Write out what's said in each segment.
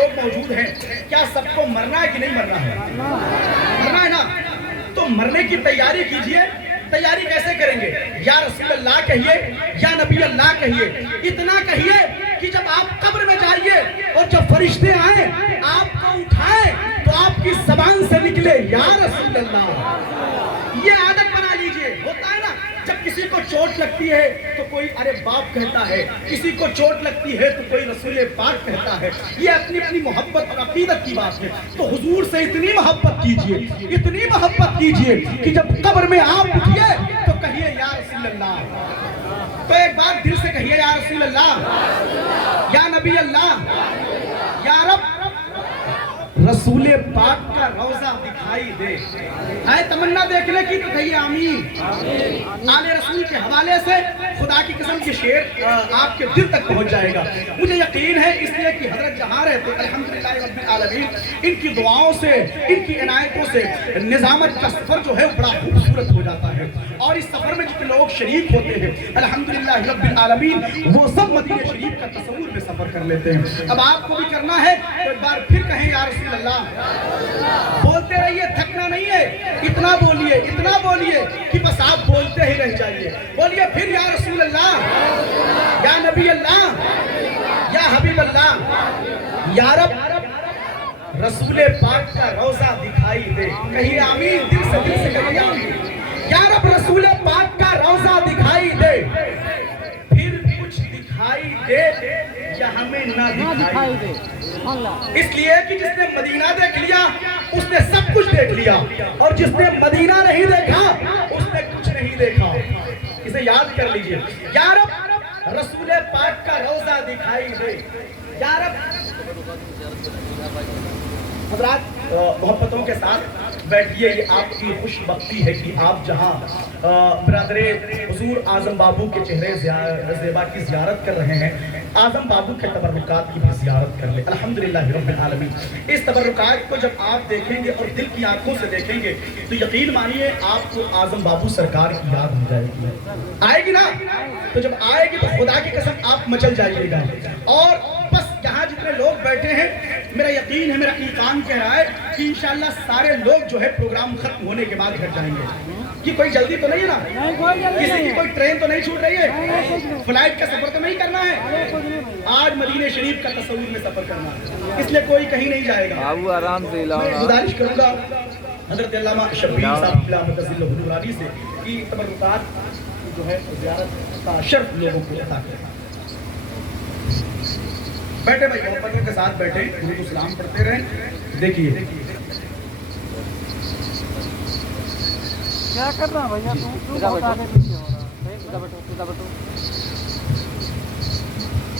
لوگ موجود ہیں، کیا سب کو مرنا ہے کہ نہیں مرنا ہے؟ مرنا ہے نا؟ تو مرنے کی تیاری کیجئے۔ تیاری کیسے کریں گے؟ یا رسول اللہ کہیے، یا نبی اللہ کہیے، اتنا کہیے کہ جب آپ قبر میں جائیے اور جب فرشتے آئیں آپ کو اٹھائیں تو آپ کی زبان سے نکلے یا رسول اللہ۔ یہ عادت بنا لیجئے۔ ہوتا ہے نا جب کسی کو چوٹ لگتی ہے تو کوئی ارے باپ کہتا ہے، کسی کو چوٹ لگتی ہے تو کوئی رسول پاک کہتا ہے۔ یہ اپنی اپنی محبت اور عقیدت کی بات ہے۔ تو حضور سے اتنی محبت کیجئے، اتنی محبت کیجئے کہ جب قبر میں آپ اٹھیے تو کہیے یا رسول اللہ۔ تو ایک بات دل سے کہیے یا رسول اللہ، یا نبی اللہ، یا رب رسول پاک کا روضہ دکھائی دے۔ ہے تمنا دیکھنے کی تو کہیے آمین۔ آل رسول کے حوالے سے خدا کی قسم کے شعر آپ کے دل تک پہنچ جائے گا۔ مجھے یقین ہے اس لیے کہ حضرت جہاں رہتے الحمدللہ رب العالمین، ان کی دعاؤں سے، ان کی عنایتوں سے نظامت کا سفر جو ہے بڑا خوبصورت ہو جاتا ہے، اور اس سفر میں جتنے لوگ شریک ہوتے ہیں الحمدللہ رب العالمین وہ سب مدینہ شریف کا تصور میں سفر کر لیتے ہیں۔ اب آپ کو بھی کرنا ہے تو ایک بار پھر کہیں یا رسول اللہ۔ بولتے رہیے، تھکنا نہیں ہے، اتنا بولیے، اتنا بولیے کہ بس آپ بولتے ہی رہ جائیے۔ بولیے پھر یا رسول اللہ، یا نبی اللہ، یا حبیب اللہ، یا رب رسول پاک کا روضہ دکھائی دے۔ کہیے آمین، دل سے کہیے آمین۔ یا رب رسول پاک کا روضہ دکھائی دے، پھر کچھ دکھائی دے یا ہمیں نہ دکھائی دے۔ اس لیے کہ جس نے مدینہ دیکھ لیا اس نے سب کچھ دیکھ لیا، اور جس نے مدینہ نہیں دیکھا اس نے کچھ نہیں دیکھا۔ اسے یاد کر لیجئے، یا رب رسول پاک کا روضہ دکھائی دے۔ یا رب حضرات محبتوں کے ساتھ بیٹھیے، یہ آپ کی خوش بختی ہے کہ آپ جہاں برادر حضور اعظم بابو کے چہرے زیبا کی زیارت کر رہے ہیں، اعظم بابو کے تبرکات کی بھی زیارت کر لیں الحمدللہ رب العالمین۔ اس تبرکات کو جب آپ دیکھیں گے اور دل کی آنکھوں سے دیکھیں گے تو یقین مانیے آپ کو اعظم بابو سرکار کی یاد ہو جائے گی، آئے گی نا؟ تو جب آئے گی تو خدا کی قسم آپ مچل جائیے گا۔ اور بس یہاں جتنے لوگ بیٹھے ہیں میرا یقین ہے، میرا ایقان کہہ رہا ہے کہ انشاءاللہ سارے لوگ جو ہے پروگرام ختم ہونے کے بعد گھر جائیں گے۔ کہ کوئی جلدی تو نہیں ہے نا؟ کسی کی کوئی ٹرین تو نہیں چھوٹ رہی ہے؟ فلائٹ کا سفر تو نہیں کرنا ہے؟ آج مدینہ شریف کا تصور میں سفر کرنا ہے، اس لیے کوئی کہیں نہیں جائے گا۔ میں گزارش کروں گا حضرت علامہ شبیر صاحب حضور علی سے کہ تبرکات جو ہے زیارت کا شرف لوگوں کو عطا کریں۔ بیٹھے بھائی محبتوں کے ساتھ بیٹھے، درود و سلام پڑھتے رہیں۔ دیکھیے کیا کر رہا بھیا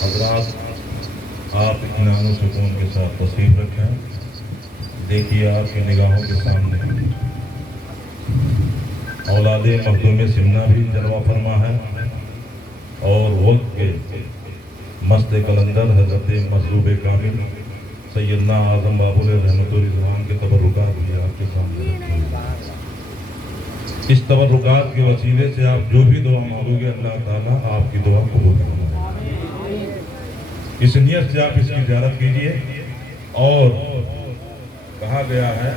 حضرات آپ اطمینان و سکون کے ساتھ تشریف رکھیں۔ دیکھیے آپ کی نگاہوں کے سامنے اولاد مخدوم سمنہ بھی جلوہ فرما ہے، اور وقت کے مست قلندر حضرت مظلوب کامل سیدنا اعظم بابو رحمت الرضوان کے تبرکات بھی آپ کے سامنے رکھتے ہیں۔ اس تبرکات کے وسیلے سے آپ جو بھی دعا مانگو گے اللہ تعالیٰ آپ کی دعا قبول فرمائے۔ اس نیت سے آپ اس کی زیارت کیجئے۔ اور کہا گیا ہے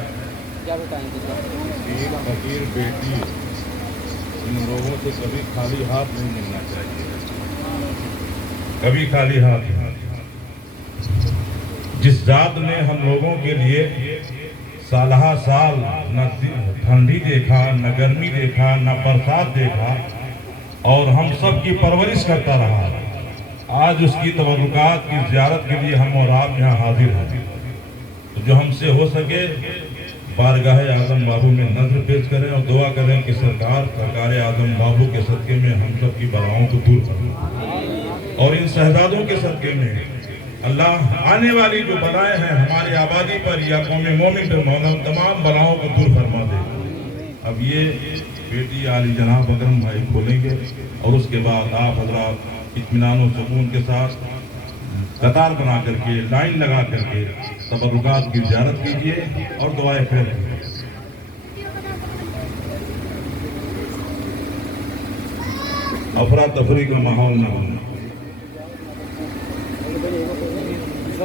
ایک فقیر بیٹی ان لوگوں سے کبھی خالی ہاتھ نہیں ملنا چاہیے، کبھی خالی ہاتھ۔ جس ذات نے ہم لوگوں کے لیے سالہ سال نہ ٹھنڈی دیکھا، نہ گرمی دیکھا، نہ برسات دیکھا، اور ہم سب کی پرورش کرتا رہا، آج اس کی تبرکات کی زیارت کے لیے ہم اور آپ یہاں حاضر ہیں۔ تو جو ہم سے ہو سکے بارگاہ اعظم بابو میں نظر پیش کریں اور دعا کریں کہ سرکار اعظم بابو کے صدقے میں ہم سب کی بلاؤں کو دور کریں، اور ان شہزادوں کے صدقے میں اللہ آنے والی جو بلائیں ہیں ہماری آبادی پر یا قوم مومن پر مولا تمام بلاؤں کو دور فرما دے۔ اب یہ بیٹی عالی جناب اکرم بھائی کھولیں گے، اور اس کے بعد آپ حضرات اطمینان و سکون کے ساتھ قطار بنا کر کے لائن لگا کر کے تبرکات کی زیارت کیجئے اور دعائیں خیر کیجئے۔ افراتفری کا ماحول نہ بننا۔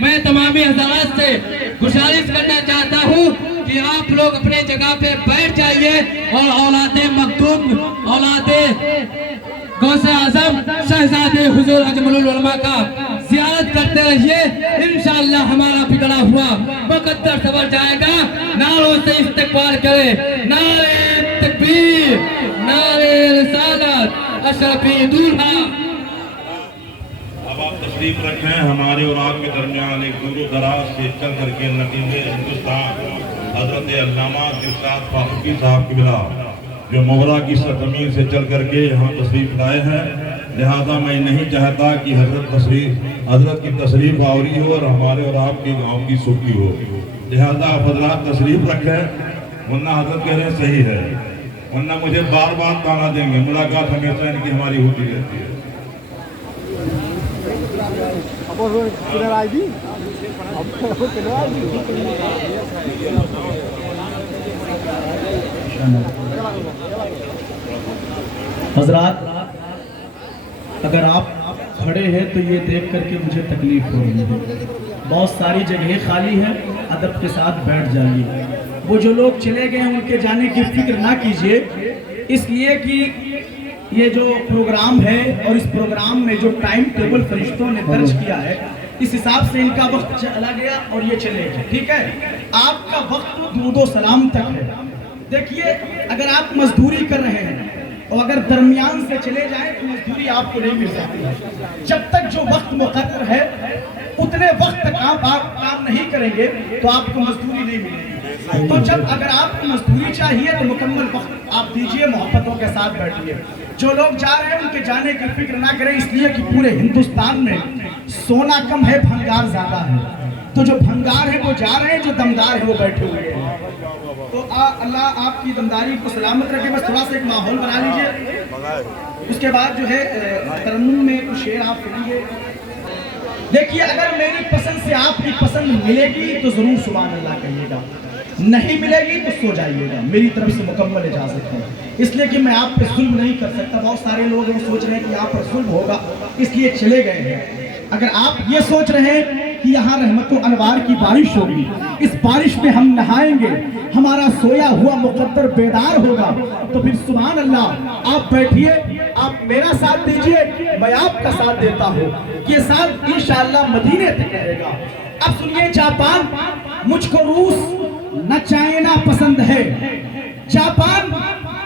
میں تمامی حضرات سے گزارش کرنا چاہتا ہوں کہ آپ لوگ اپنے جگہ پہ بیٹھ جائیے اور اولاد مکتوم، اولاد غوث اعظم شہزادے حضور اجمل العلماء کا زیارت کرتے رہیے. انشاءاللہ ہمارا بگڑا ہوا مقدر سنور جائے گا. نعروں سے استقبال کرے. نعرہ تکبیر، نعرہ رسالت، اشرفی دولہا. اب آپ تشریف رکھیں. ہمارے اور آپ کے درمیان ایک دور و دراز سے چل کر کے نتیجے ہندوستان حضرت علامہ ارشاد فاروقی صاحب کی بلا جو مغرا کی سرزمین سے چل کر کے یہاں تشریف لائے ہیں. لہذا میں نہیں چاہتا کہ حضرت کی تشریف آوری ہو اور ہمارے اور آپ کے گاؤں کی سکی ہو. لہذا آپ حضرات تشریف رکھیں، ورنہ حضرت کہہ رہے ہیں صحیح ہے، ورنہ مجھے بار بار تانا دیں گے. ملاقات ہمیشہ ان کی ہماری ہوتی رہتی ہے. حضرات اگر آپ کھڑے ہیں تو یہ دیکھ کر کے مجھے تکلیف ہو رہی ہے. بہت ساری جگہیں خالی ہیں، ادب کے ساتھ بیٹھ جائیے. وہ جو لوگ چلے گئے ہیں ان کے جانے کی فکر نہ کیجیے، اس لیے کہ یہ جو پروگرام ہے اور اس پروگرام میں جو ٹائم ٹیبل فرشتوں نے درج کیا ہے اس حساب سے ان کا وقت چلا گیا اور یہ چلے گئے. ٹھیک ہے، آپ کا وقت درود و سلام تک ہے. دیکھیے اگر آپ مزدوری کر رہے ہیں اور اگر درمیان سے چلے جائیں تو مزدوری آپ کو نہیں مل سکتی ہے. جب تک جو وقت مقرر ہے اتنے وقت تک آپ کام نہیں کریں گے تو آپ کو مزدوری نہیں ملے گی. تو جب اگر آپ کو مزدوری چاہیے تو مکمل وقت آپ دیجئے، محبتوں کے ساتھ بیٹھیے. جو لوگ جا رہے ہیں ان کے جانے کی فکر نہ کریں، اس لیے کہ پورے ہندوستان میں سونا کم ہے، بھنگار زیادہ ہے. تو جو بھنگار ہیں وہ جا رہے ہیں، جو دمدار ہیں وہ بیٹھے ہوئے ہیں. تو اللہ آپ کی دمداری کو سلامت رکھے. بس تھوڑا سا ایک ماحول بنا لیجئے. اس کے بعد جو ہے ترنم میں کچھ شعر آپ پڑھیں گے. دیکھیے اگر میری پسند سے آپ کی پسند ملے گی تو ضرور سبحان اللہ کہیے گا، نہیں ملے گی تو سو جائیے گا. میری طرف سے مکمل اجازت ہے، اس لیے کہ میں آپ پہ ظلم نہیں کر سکتا. بہت سارے لوگ یہ سوچ رہے ہیں کہ آپ پر ظلم ہوگا اس لیے چلے گئے ہیں. اگر آپ یہ سوچ رہے ہیں کہ یہاں رحمت و انوار کی بارش ہوگی، اس بارش میں ہم نہائیں گے، ہمارا سویا ہوا مقدر بیدار ہوگا، تو پھر سبحان اللہ آپ بیٹھیے، آپ میرا ساتھ دیجئے، میں آپ کا ساتھ دیتا ہوں. یہ ساتھ انشاءاللہ مدینے تک رہے گا. اب سنیے، جاپان مجھ کو روس نہ چائنا پسند ہے. جاپان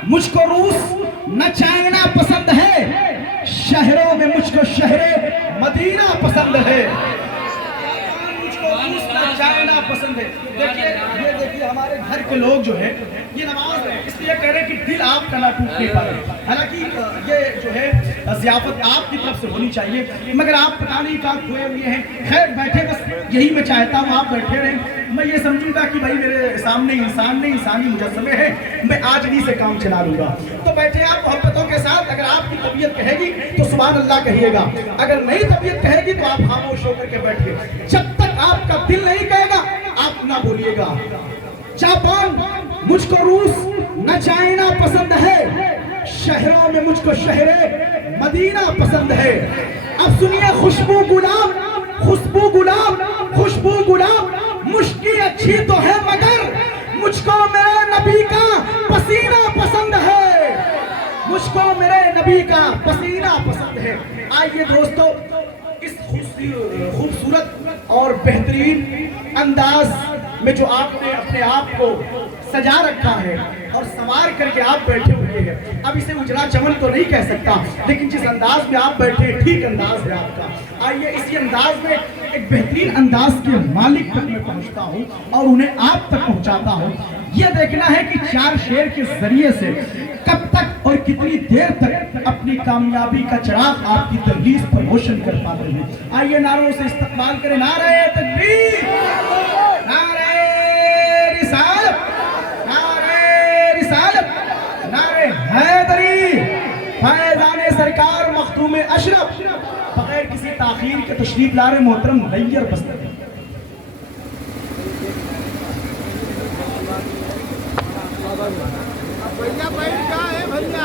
مجھ کو روس نہ چائنا پسند ہے. شہروں میں مجھ کو شہر مدینہ پسند ہے. مجھ کو روس نہ چائنا پسند ہے. دیکھیے یہ دیکھیے ہمارے گھر کے لوگ جو ہے یہ نماز اس لیے کہہ رہے ہیں کہ دل آپ کا نہ ٹوٹنے پائے. حالانکہ یہ جو ہے ضیافت آپ کی طرف سے ہونی چاہیے، مگر آپ پتہ نہیں کہاں کھوئے ہوئے ہیں. خیر بیٹھے، بس یہی میں چاہتا ہوں آپ بیٹھے رہیں. میں یہ سمجھوں گا کہ بھائی میرے سامنے انسان نہیں، انسانی مجسمے ہیں، میں آجزی سے کام چلا لوں گا. تو بیٹھے آپ محبتوں کے ساتھ. اگر آپ کی طبیعت کہے گی تو سبحان اللہ کہیے گا، اگر نہیں طبیعت کہے گی تو آپ خاموش ہو کر کے بیٹھیے. جب تک آپ کا دل نہیں کہے گا آپ نہ بولیے گا. جاپان مجھ کو روس نہ چائنا پسند ہے. شہروں میں مجھ کو شہر مدینہ پسند ہے. اب سنیے، خوشبو گلاب، خوشبو گلاب، خوشبو گلاب مشکی اچھی تو ہے مگر مجھ کو میرے نبی کا پسینہ پسند ہے. مجھ کو میرے نبی کا پسینہ پسند ہے. آئیے دوستو، اس خوبصورت اور بہترین انداز میں جو آپ نے اپنے آپ کو سجا رکھا ہے اور سوار کر کے آپ بیٹھے ہوئے ہیں، اب اسے اجرا چمن تو نہیں کہہ سکتا، لیکن جس انداز میں آپ بیٹھے ٹھیک انداز ہے آپ کا. آئیے اسی انداز میں ایک بہترین انداز کے مالک تک میں پہنچتا ہوں اور انہیں آپ تک پہنچاتا ہوں. یہ دیکھنا ہے کہ 4 شعر کے ذریعے سے کب تک اور کتنی دیر تک اپنی کامیابی کا چراغ آپ کی دہلیز پر روشن کر پاتے ہیں. آئیے نعروں سے استقبال کریں. نعرہ تکبیر، نعرہ رسالت، نعرہ رسالت، نعرہ حیدری، فیضان سرکار مختوم اشرف. بغیر کسی تاخیر کے تشریف لا رہے محترم غیر بستر. بھیا بیٹھ کہاں ہے بھیا؟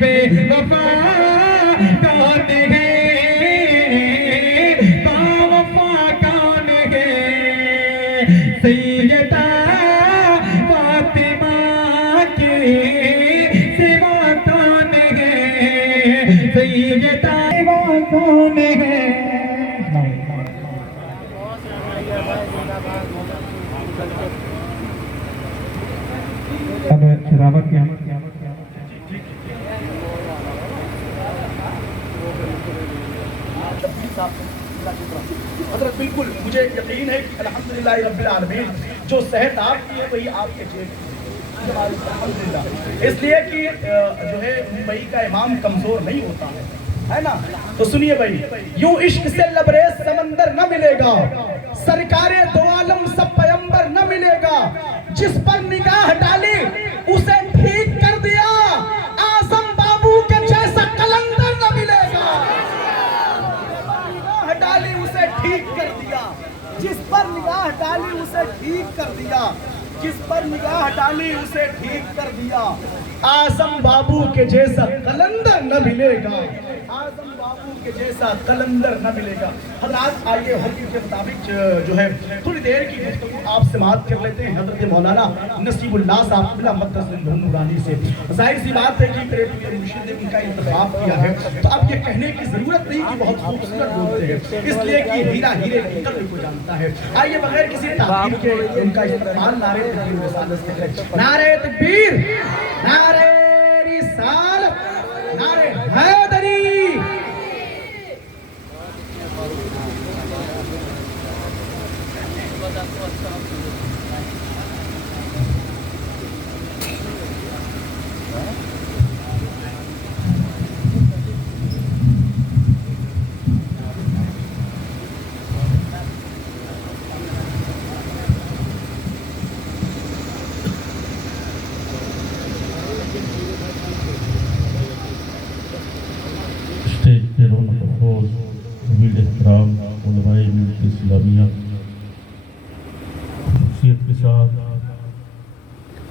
بے وفا کون ہے با وفا کون ہے سیدہ فاطمہ کے سوا کون ہے سیدہ سوا کون ہے شرابت کی حضرت بالکل مجھے یقین ہے کہ الحمدللہ رب العالمین جو صحت آپ کی ہے وہی آپ کے جیب الحمدللہ، اس لیے کہ جو ہے ممبئی کا امام کمزور نہیں ہوتا ہے نا. تو سنیے بھائی، یوں عشق سے لبریز سمندر نہ ملے گا، سرکار دو عالم سب پیمبر نہ ملے گا، جس پر نگاہ ڈالی اسے ٹھیک کر دیا، اعظم بابو کے جیسا قلندر نہ ملے گا. نگاہ ڈالی اسے ٹھیک کر دیا، جس پر نگاہ ڈالی اسے ٹھیک کر دیا، جس پر نگاہ ڈالی اسے ٹھیک کر دیا، اعظم بابو کے جیسا قلندر نہ ملے گا، اعظم بابو کے جیسا قلندر نہ ملے گا. حضرات آئیے حکم کے مطابق جو ہے تھوڑی دیر کی گفتگو آپ سماعت کر لیتے ہیں حضرت مولانا نصیب اللہ صاحب قبلہ مقدس نورانی سے. ظاہر سی بات ہے کہ میرے مرشد نے ان کا انتخاب کیا ہے تو اب یہ کہنے کی ضرورت نہیں کہ بہت خوبصورت بولتے ہیں، اس لیے کہ ہیرا ہیرے کی قدر کو جانتا ہے. آئیے بغیر کسی تعریف کے ان کا استقبال نعرہ تکبیر رسالت سے کریں. نعرہ تکبیر، نعرہ رسالت، نعرہ حیدری. اسٹیج پہ رونق افروز طویل احترام علماء ملت اسلامیہ خصوصیت کے ساتھ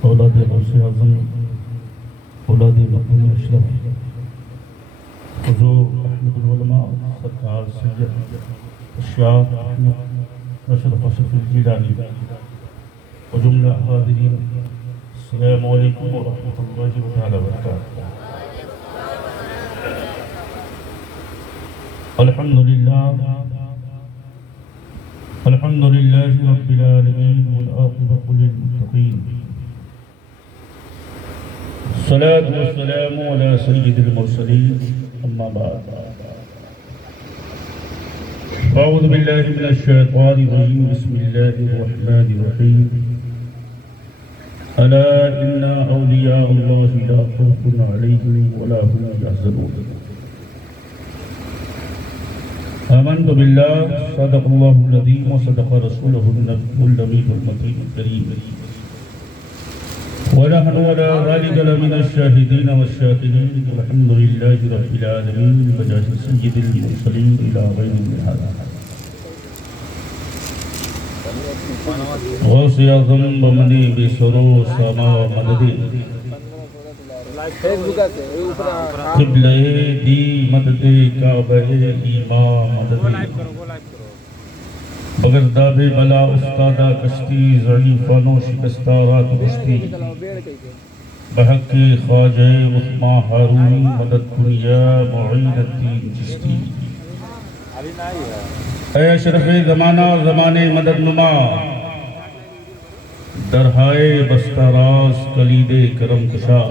اولاد غوث اعظم اولاد مقبول اشرف حضور احمد العلماء سرکار سید شاہ احمد اشرف اشرف الجیلانی و جملہ حاضرین، السلام علیکم ورحمۃ اللہ وبرکاتہ. الحمد لله رب العالمين والعاقبة للمتقين، الصلاة والسلام على سيد المرسلين، أما بعد. أعوذ بالله من الشيطان الرجيم، بسم الله الرحمن الرحيم. ألا إن أولياء الله لا خوف عليهم ولا هم يحزنون. آمنت بالله صدق الله العظيم وصدق رسوله النبي الأمين المتين الكريم، ونحن على ذلك لمن الشاهدين والشاكرين، والحمد لله رب العالمين بجاه سيد المرسلين إلى غير من هذا. غوث اعظم بمنی بسرو سما مددی قبلہ دی مدد کعبہ ایمان مدد بغرداب بلا استادہ کشتی ضعیفانو شکستارات رشتی بحق خواجہ عثمان ہارونی مدد کنیا معین الدین چشتی. اے اشرف زمانہ زمانے مدد نما درہائے بستاراز کلید کرم کشا،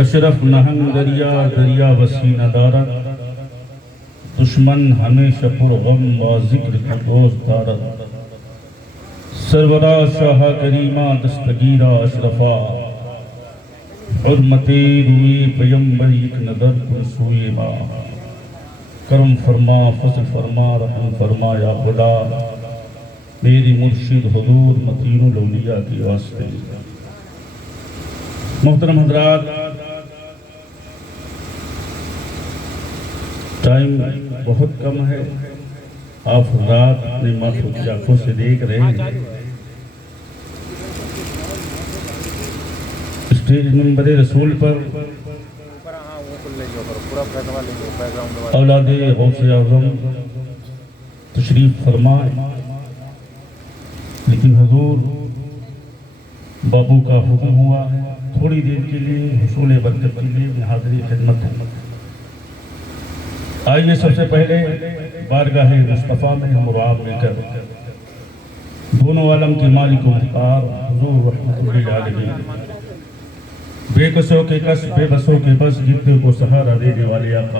اشرف نہنگ دریا دریا وسینہ دارت، دشمن ہمیشہ پر غم و ذکر خلوص دارت، سرورہ شاہ کریمہ دستگیرہ اشرفا، حرمت روی پیمبر ایک نظر کن سوئے ماں، کرم فرما فضل فرما رحم فرما یا خدا میری مرشد حضور متین الاولیاء کی واسطے. محترم حضرات، ٹائم بہت کم ہے، آپ حضرات اپنے ماتھوں کی آنکھوں سے دیکھ رہے ہیں. اسٹیج نمبر رسول پر اولاد غوث اعظم تشریف فرمائے، لیکن حضور بابو کا حکم ہوا ہے تھوڑی دیر کے لیے حصول برکت کے لیے میں حاضری خدمت ہوں۔ آئیے سب سے پہلے بارگاہ مصطفیٰ میں ہم اور آپ مل کر دونوں عالم کے مالک و مختار حضور رحمت اللہ علیہ، بے کسوں کے کس بے بسوں کے بس، گرتے کو سہارا دینے والے آقا،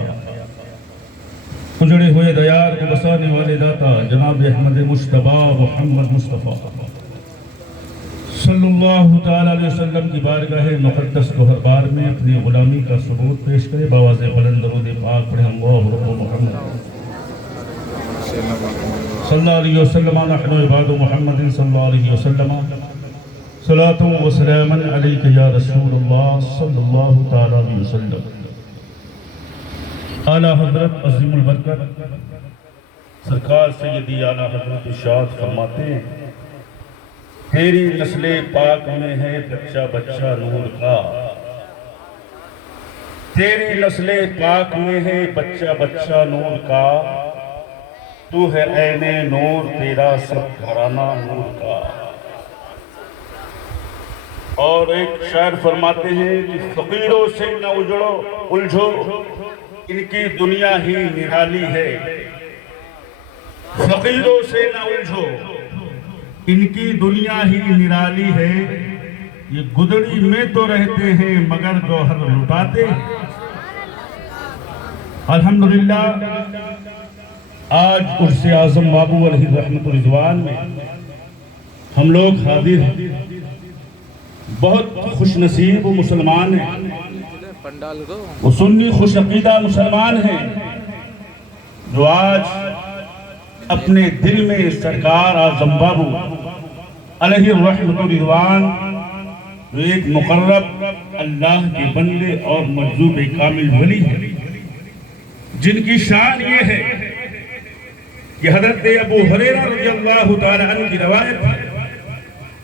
اجڑے ہوئے دیار کو بسانے والے داتا جناب احمد مجتبیٰ محمد مصطفیٰ صلی اللہ تعالیٰ علیہ وسلم کی بارگاہ مقدس کو ہر بار میں اپنی غلامی کا ثبوت پیش کرے۔ باواز بلند درود پاک پڑھیں اللہ رب محمد صلی اللہ علیہ وسلم، نحن عباد محمد صلی اللہ علیہ وسلم، صلاة و سلام علیک یا رسول اللہ صلی اللہ تعالیٰ علیہ وسلم۔ اعلیٰ حضرت عظیم البرکت سرکار سیدی اعلیٰ حضرت ارشاد فرماتے ہیں، تیری نسل پاک میں ہے بچہ بچہ نور کا، تیری نسل پاک میں ہے بچہ بچہ نور کا، تو ہے عین نور تیرا سب گھرانہ نور کا۔ اور ایک شاعر فرماتے ہیں کہ فقیروں سے نہ الجھو، ان کی دنیا ہی نرالی ہے، فقیروں سے نہ الجھو ان کی دنیا ہی نرالی ہے، یہ گدڑی میں تو رہتے ہیں مگر گوہر لٹاتے۔ الحمدللہ آج عرس اعظم بابو علیہ رحمت الرضوان میں ہم لوگ حاضر ہیں، بہت خوش نصیب و مسلمان ہیں، وہ سنی خوش عقیدہ مسلمان ہیں جو آج اپنے دل میں سرکار اعظم بابو علیہ رحمت الرضوان جو ایک مقرب اللہ کے بندے اور مجذوب کامل ولی ہے، جن کی شان یہ ہے کہ حضرت ابو ہریرہ رضی اللہ تعالی عنہ کی روایت ہے،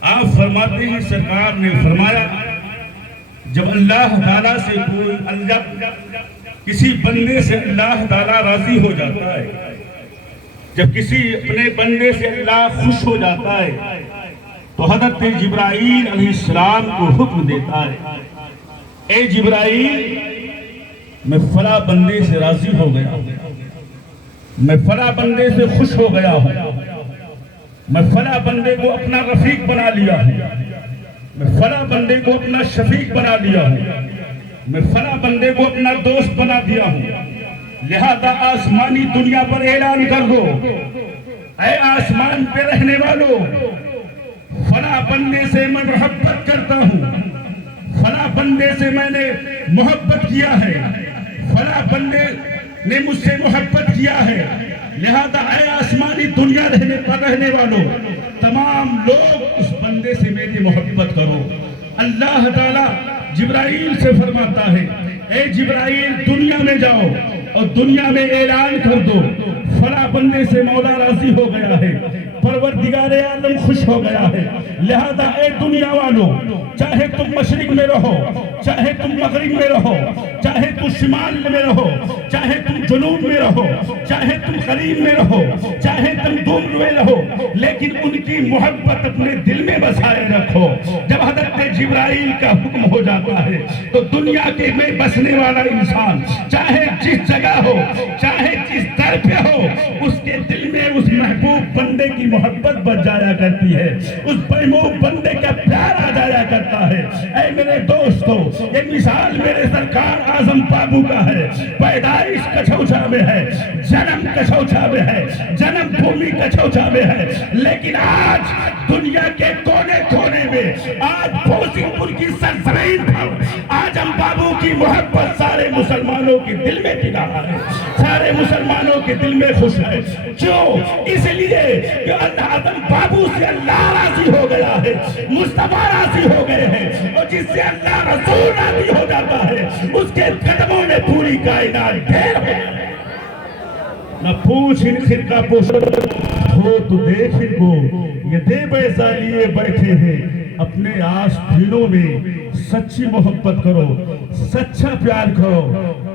آپ فرماتے ہیں سرکار نے فرمایا جب اللہ تعالیٰ سے کسی بندے سے اللہ تعالیٰ راضی ہو جاتا ہے، جب کسی اپنے بندے سے اللہ خوش ہو جاتا ہے تو حضرت جبرائیل علیہ السلام کو حکم دیتا ہے، اے جبرائیل میں فلاں بندے سے راضی ہو گیا ہوں، میں فلاں بندے سے خوش ہو گیا ہوں، میں فلاں بندے کو اپنا رفیق بنا لیا ہوں، میں فلاں بندے کو اپنا شفیق بنا لیا ہوں، میں فلاں بندے کو اپنا دوست بنا دیا ہوں، لہذا آسمانی دنیا پر اعلان کر دو، اے آسمان پہ رہنے والوں، فلاں بندے سے میں محبت کرتا ہوں، فلاں بندے سے میں نے محبت کیا ہے، فلاں بندے نے مجھ سے محبت کیا ہے، لہذا اے آسمانی دنیا پر رہنے والوں، تمام لوگ اس بندے سے میری محبت کرو۔ اللہ تعالیٰ جبرائیل سے فرماتا ہے، اے جبرائیل دنیا میں جاؤ اور دنیا میں اعلان کر دو فلاں بندے سے مولا راضی ہو گیا ہے، پروردگار عالم خوش ہو گیا ہے، لہذا اے دنیا والوں، چاہے تم مشرق میں رہو، چاہے تم مغرب میں رہو، چاہے تم شمال میں رہو، چاہے تم جنوب میں رہو، چاہے تم قریب میں رہو، چاہے تم دور میں رہو، لیکن ان کی محبت اپنے دل میں بسائے رکھو۔ جب حضرت جبرائیل کا حکم ہو جاتا ہے تو دنیا کے میں بسنے والا انسان چاہے جس جگہ ہو، چاہے جس در پہ ہو، اس کے دل میں اس محبوب بندے کی محبت بچ جایا کرتی ہے، اس محبوب بندے کا پیار آ جایا کرتا ہے۔ اے میرے دوستو، یہ مثال میرے سرکار اعظم بابو کا ہے، پیدائش کچھوچا میں ہے، جنم کچھوچا میں ہے، جنم بھومی کچھوچا میں ہے، لیکن آج دنیا کے کونے کونے میں، آج بھوسنگ پور کی سرزمین پر اعظم بابو کی محبت سارے مسلمانوں کے دل میں پلا ہے، سارے مسلمانوں کے دل میں خوش ہے۔ کیوں؟ اس لیے کہ اعظم بابو سے اللہ راضی ہو گیا ہے، مصطفیٰ راضی ہو گئے ہیں، اور جس سے اللہ رسول راضی ہو جاتا ہے اس کے قدموں میں پوری کائنات ڈھیر ہو جاتی ہے۔ نہ پوچھ ان خرقہ پوش ہو تو دیکھ ان کو، یہ دے بیسا لیے بیٹھے ہیں، اپنے آستینوں میں سچی محبت کرو، سچا پیار کرو،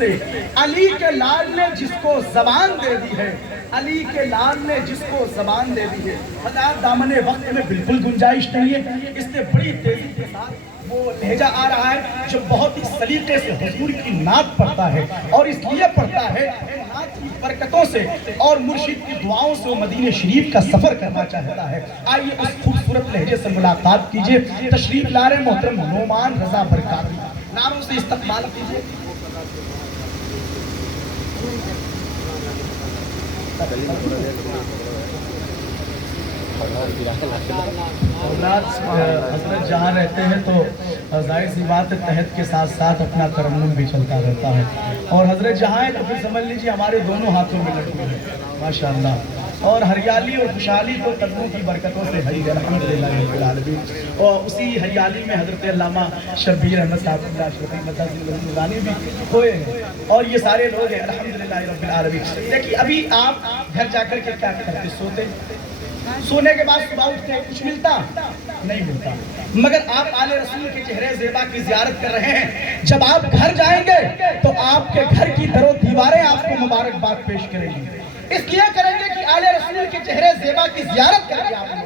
سے علی کے لال نے جس کو زبان دے دی ہے، علی کے لال نے جس کو زبان دے دی ہے، حضرات دامن وقت میں بالکل گنجائش نہیں ہے، اس سے بڑی تیزی کے ساتھ وہ لہجہ آ رہا ہے جو بہت ہی سلیقے سے حضور کی نعت پڑھتا ہے، اور اس لیے پڑھتا ہے نعت کی برکتوں سے اور مرشد کی دعاؤں سے وہ مدینہ شریف کا سفر کرنا چاہتا ہے۔ آئیے اس خوبصورت لہجے سے ملاقات کیجئے، تشریف لا رہے محترم نعمان رضا برکاتی، ناموں سے استقبال کیجئے۔ حضرت جہاں رہتے ہیں تو ظاہر سی بات ہے تحت کے ساتھ ساتھ اپنا ترنم بھی چلتا رہتا ہے، اور حضرت جہاں ہے تو پھر سمجھ لیجیے ہمارے دونوں ہاتھوں میں لگے ہیں ماشاءاللہ، اور ہریالی اور خوشحالی تو قدموں کی برکتوں سے بھری ہے الحمدللہ رب العالمین۔ اور اسی ہریالی میں حضرت علامہ شبیر احمد صاحب نورانی بھی ہوئے ہیں، اور یہ سارے لوگ ہیں الحمدللہ رب العالمین۔ دیکھیے ابھی آپ گھر جا کر کے کیا کرتے؟ سوتے، سونے کے بعد صبح اٹھ کے کچھ ملتا نہیں ملتا، مگر آپ آل رسول کے چہرے زیبا کی زیارت کر رہے ہیں۔ جب آپ گھر جائیں گے تو آپ کے گھر کی در و دیواریں آپ کو مبارکباد پیش کریں گی، اس لیے کریں گے کہ آل رسول کے چہرے زیبا کی زیارت کر کے آپ نے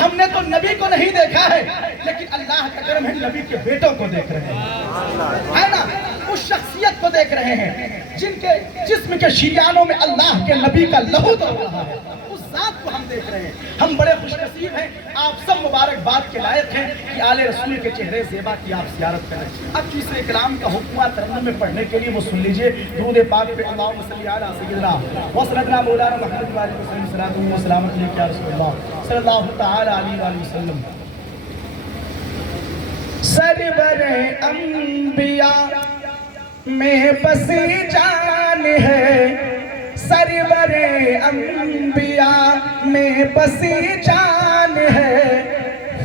ہم نے تو نبی کو نہیں دیکھا ہے، لیکن اللہ کا کرم ہے نبی کے بیٹوں کو دیکھ رہے ہیں، ہے نا؟ اس شخصیت کو دیکھ رہے ہیں جن کے جسم کے شریانوں میں اللہ کے نبی کا لہو دوڑ رہا ہے، اس ذات کو ہم دیکھ رہے ہیں۔ ہم بڑے خوش نصیب ہیں، آپ سب مبارکباد کے لائق ہیں کہ آل رسول کے چہرے زیبا کی آپ زیارت کریں۔ اب تیسرے کلام کا حکمہ ترنم میں پڑھنے کے لیے وہ سن لیجئے، درود پاک پہ اللہم صلی علی سیدنا وسیدنا مولانا محمد وعلیہ وسلم صلاۃ و سلام علیک یا رسول اللہ صلی اللہ تعالی علیہ وآلہ وسلم۔ سرور انبیاء میں بسی جان ہے، سرور انبیاء میں بسی جان ہے،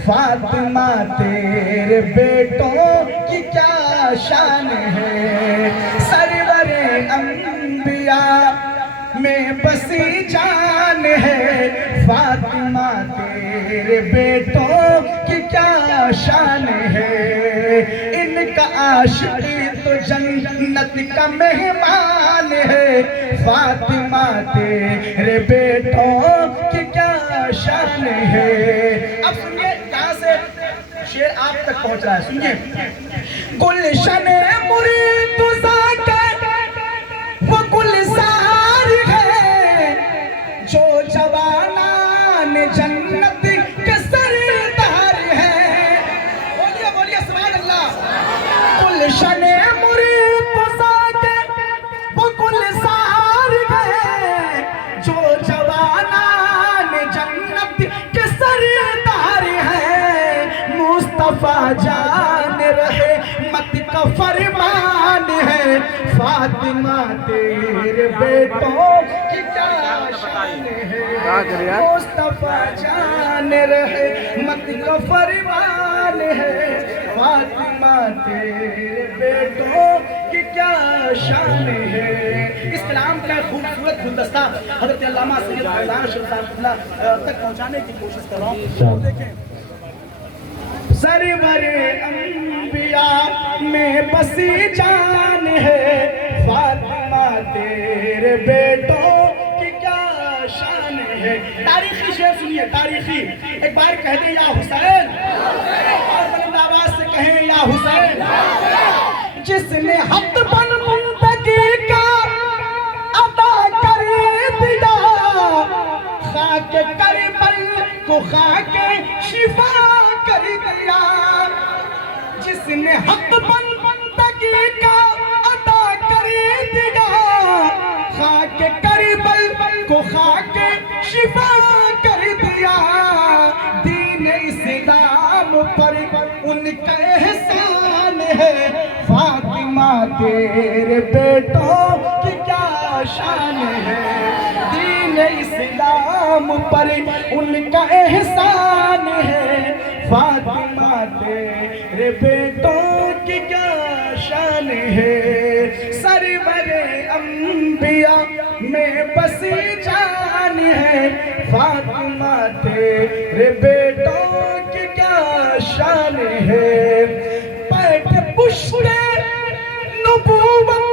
فاطمہ تیرے بیٹوں کی کیا شان ہے، سرور انبیاء میں بسی جان ہے، فاطمہ تیرے بیٹوں کی کیا شان ہے، ان کا عاشقی تو جنت کا مہمان ہے، فاطمہ تیرے بیٹوں کی کیا شان ہے۔ اب سنیے کہاں سے شعر آپ تک پہنچ رہا ہے، سنیے۔ گلشن مرید کا وہ گلزار ہے جو جوانان جنت کے سردار ہے، بولیے بولیے سبحان اللہ۔ گلشن مرید کے وہ گلزار ہے جو جوانان جنت کے سردار ہے، مصطفیٰ جان رحمت کا فرمان ہے، فاطمہ تیرے بیٹوں کی کیا شان ہے، مصطفیٰ جان رحمت کا فرمان ہے، فاطمہ تیرے بیٹوں کی کیا شان ہے۔ اس کلام کا خوبصورت گلدستہ حضرت علامہ سید فیضان شاہ صاحب اللہ تک پہنچانے کی کوشش کر رہا ہوں۔ دیکھیں، سرور انبیاء میں بسی جان ہے، فاطمہ تیرے بیٹوں کی کیا شان ہے۔ تاریخی شعر سنیے، تاریخی، ایک بار کہہ دیں یا حسین، اور بلند آواز سے کہیں یا حسین۔ جس نے حق بندگی کا ادا کر دیا، خاک کربل کو خاک شفا کر دیا، جس نے حق بندگی کا ادا کر دیا، خاک کربل کو خاک شفا کر دیا، دین اسلام پر ان کا احسان ہے، فاطمہ تیرے بیٹوں کی کیا شان ہے، دین اسلام پر ان کا احسان ہے، فاطمہ تیرے بیٹوں کی کیا شان ہے، سرور انبیاء میں بسی جان ہے، فاطمہ تیرے بیٹوں کی کیا شان ہے، پیٹ پشت نبوت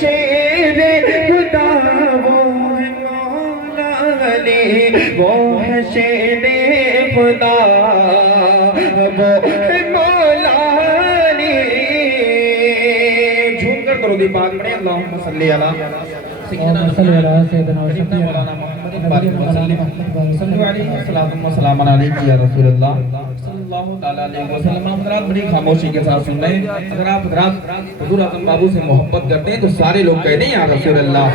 شیر خدا وہ ہے مولا علی وہ ہے شیر خدا وہ ہے مولا علی جھوم کر درود پاک پڑھیں اللہم صلی علی سیدنا مولانا محمد بارک وسلم صلو علیہ وسلم علیہ یا رسول اللہ صلی اللہ علیہ وسلم. حضرات بڑی خاموشی کے ساتھ سن رہے ہیں. اگر آپ حضرات حضور اعظم بابو سے محبت کرتے ہیں تو سارے لوگ کہتے ہیں یا رسول اللہ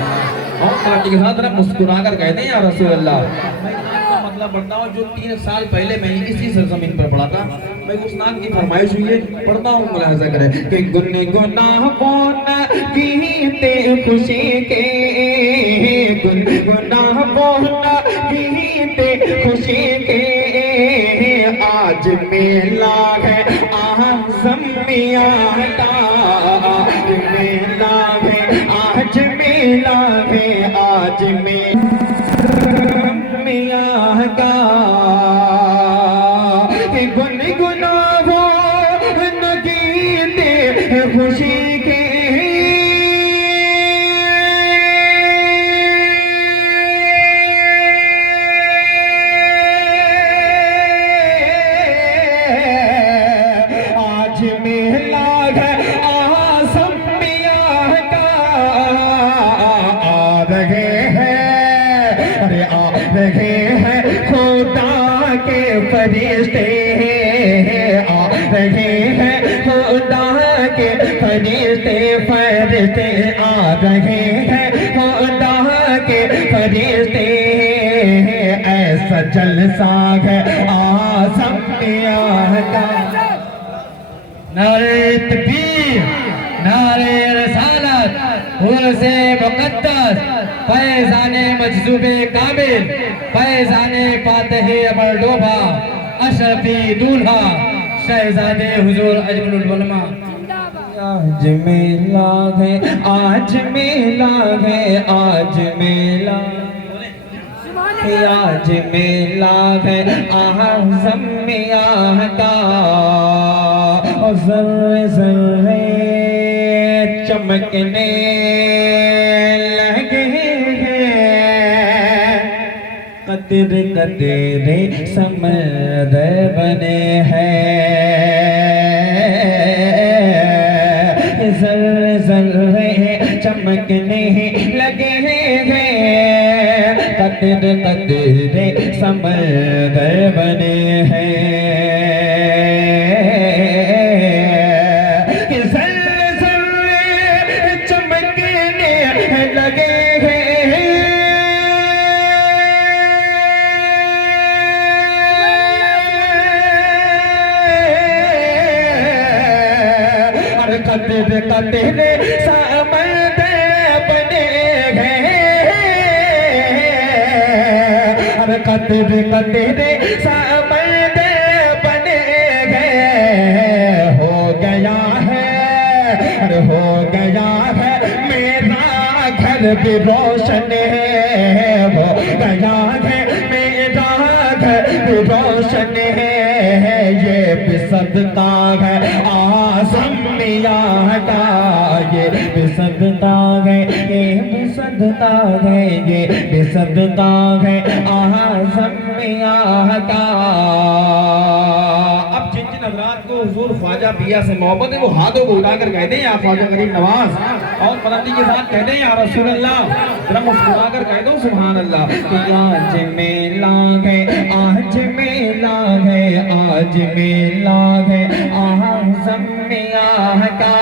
اور پارٹی کے ساتھ مسکرا کر کہتے ہیں یا رسول اللہ. مطلب پڑھتا ہوں جو 3 سال پہلے میں اسی سرزمین پر پڑھا تھا. میں استاد کی فرمائش ہوئی ہے پڑھتا ہوں ملاحظہ کریں کہ گنگناہوں گیتے خوشی کے گنگناہوں گیتے خوشی کے آج میلہ ہے اعظم میاں کا میلہ ہے آج میلہ ہے آج میاں کا گنگناہوں گیتے خوشی کے آج میلہ ہے اعظم میاں کا آ رہے ہیں ارے آ رہے ہیں خدا کے فرشتے آ رہے ہیں خدا کے فرشتے فرشتے آ رہے ہیں خدا کے فرشتے ایسا جلسہ ہے اعظم میاں کا. نعرہ تکبیر نعرہ رسالت حور سے مقدس فیضان مجذوب کامل فیضان فاتح امر ڈوبا اشرفی دولہا شہزادے حضور اجمل العلماء. آج میلہ ہے آج میلہ ہے آج میلہ آج میلہ ہے اعظم میاں کا. ذرے ذرے چمکنے لگے ہیں قطرے قطرے سمندر بنے ہیں ذرے ذرے چمکنے لگے ہیں قطرے قطرے سمندر بنے ہیں قطرے قطرے سمندر بنے ہیں قطرے قطرے سمندر بنے ہیں ہو گیا ہے میرا گھر بھی روشن ہے ہو گیا ہے میرا گھر بھی روشن ہے یہ بھی صدقہ ہے اعظم میاں کا یہ بھی صدقہ ہے یہ بھی صدقہ ہے یہ بھی صدقہ ہے اعظم میاں کا. اب جن جن حضرات کو حضور خواجہ پیا سے محبت ہے وہ ہاتھوں کو اٹھا کر کہتے ہیں یا خواجہ غریب نواز اور بلندی کے ساتھ کہتے ہیں یا رسول اللہ. ذرا مسکرا کر کہہ دو سبحان اللہ. آج میلہ ہے آج میلہ ہے آج میلہ ہے اعظم میاں کا.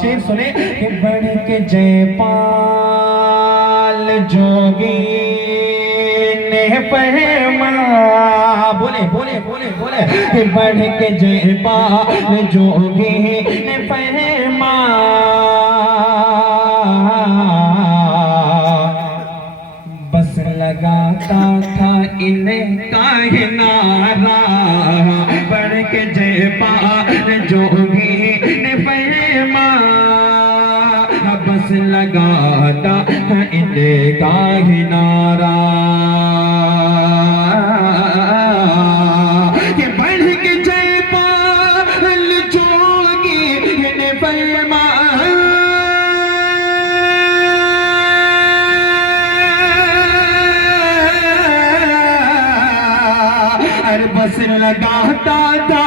شیر سنیں کہ بڑھ کے جے پال جوگی نے فرما بولے بولے بولے بولے کہ بڑھ کے جے پال جوگی نے فرما بس لگاتا تھا انہیں کا ہی نعرہ بڑھ کے جے پال جوگی نے فرما بس لگاتا تھا انہیں کا ہی نعرہ کہ بڑھ کے جے پال جوگی نے فرما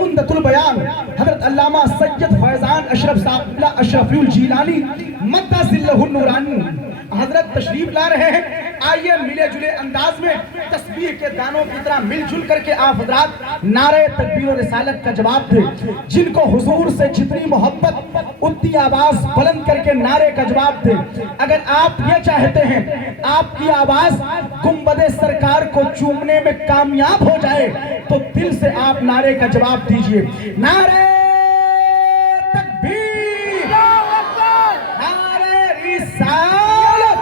عمدۃ البیان حضرت علامہ سید فیضان اشرف صاحب اشرفی الجیلانی مدہ ذلہ النورانی حضرت تشریف لا رہے ہیں. آئیے ملے جلے انداز میں تسبیح کے دانوں کی طرح مل جل کر کے آپ حضرات نعرہ تکبیر و رسالت کا جواب دیں. جن کو حضور سے جتنی محبت اتنی آواز بلند کر کے نعرے کا جواب دیں. اگر آپ یہ چاہتے ہیں آپ کی آواز گنبد سرکار کو چومنے میں کامیاب ہو جائے تو دل سے آپ نعرے کا جواب دیجئے. نعرہ تکبیر، نعرہ رسالت،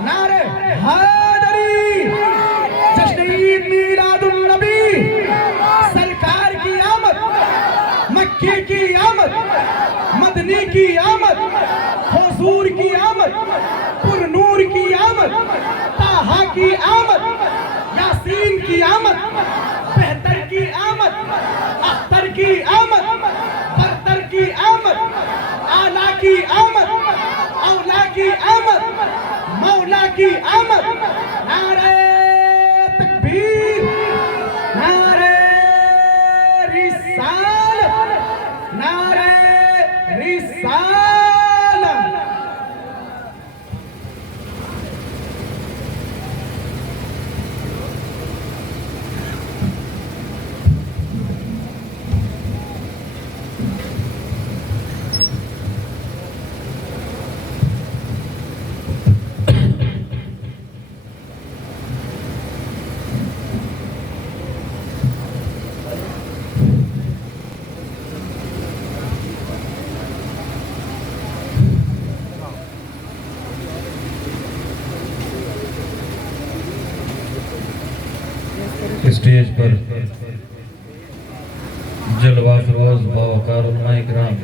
نعرہ حیدری، جشن عید میلاد النبی، سرکار کی آمد، مکی کی آمد، مدنی کی آمد، حضور کی آمد، پر نور کی آمد، طٰہٰ کی آمد، یاسین کی آمد، بہتر کی آمد، اختر کی آمد، برتر کی آمد، اعلیٰ کی آمد، اولیٰ کی آمد، مولا کی آمد. نعرہ تکبیر، نعرہ رسالت، نعرہ رسالت. اسٹیج پر جلوہ فروز باوقار علماء اکرام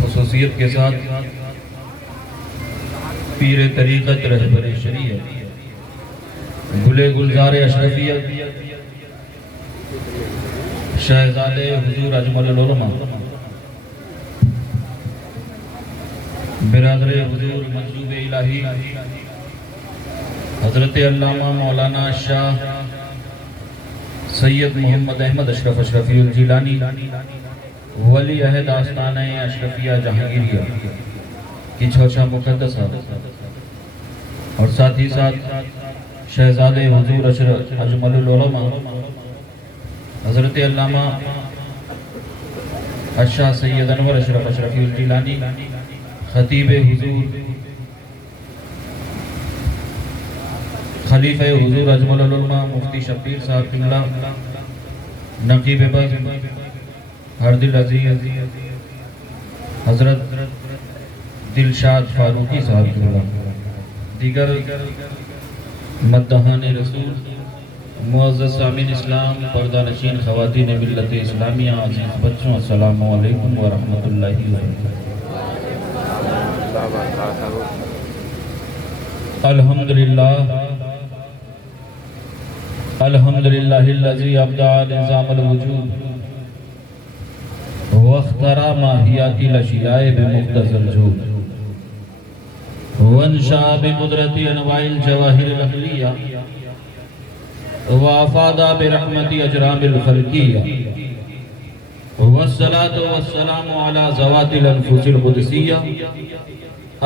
خصوصیت کے ساتھ پیر طریقت رہبر شریعت گلے گلزار اشرفیت شہزادے حضور اجمل العلماء برادر حضور منصوب الہی حضرت علامہ مولانا شاہ سید محمد احمد اشرف اشرفی الجیلانی ولی عہد آستانہ اشرفیہ جہانگیریہ کی چھوچا مقدسہ اور ساتھ ہی ساتھ شہزادے حضور اجمل العلماء حضرت علامہ شاہ سید انور اشرف اشرفی الجیلانی خطیب حضور خلیفہ حضور اجمل العلماء مفتی شبیر صاحب قبلہ نقیب بز ہردل عزیز حضرت دلشاد فاروقی صاحب قبلہ دیگر مدہان رسول معزز سامعین اسلام پردہ نشین خواتین ملت اسلامیہ عزیز بچوں السلام علیکم ورحمۃ اللہ وبرکاتہ. الحمدللہ الذی ابدع نظام الوجود واخترع ماہیات الاشیاء بمقتضى الجود وانشأ بقدرت انواع الجواہر العقلیہ وافاد برحمت اجرام الخلقیہ والصلاة والسلام على ذوات الانفس القدسیہ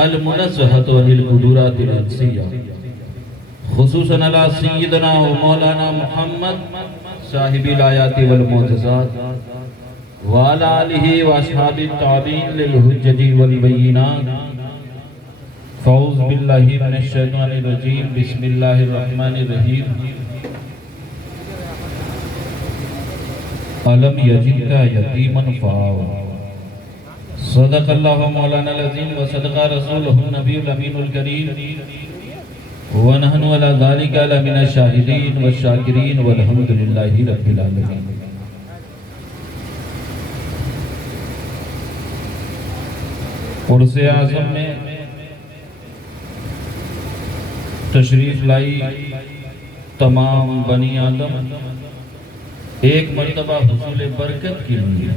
المنزہۃ عن القدورات الانسیہ خصوصاً علی سیدنا و مولانا محمد صاحب الآیات والمعجزات وعلی آلہ و اصحاب التابعین للحجج والبینات. فاعوذ باللہ من الشیطان الرجیم بسم اللہ الرحمن الرحیم. علم یجدک یتیما فآویٰ. صدق اللہ مولانا العظیم و صدق رسولہ النبی الامین الکریم ونحن علی ذالک لمن الشاہدین والشاکرین والحمدللہ رب العالمین. عرس اعظم میں تشریف لائی تمام بنی آدم ایک مرتبہ حصول برکت کے لیے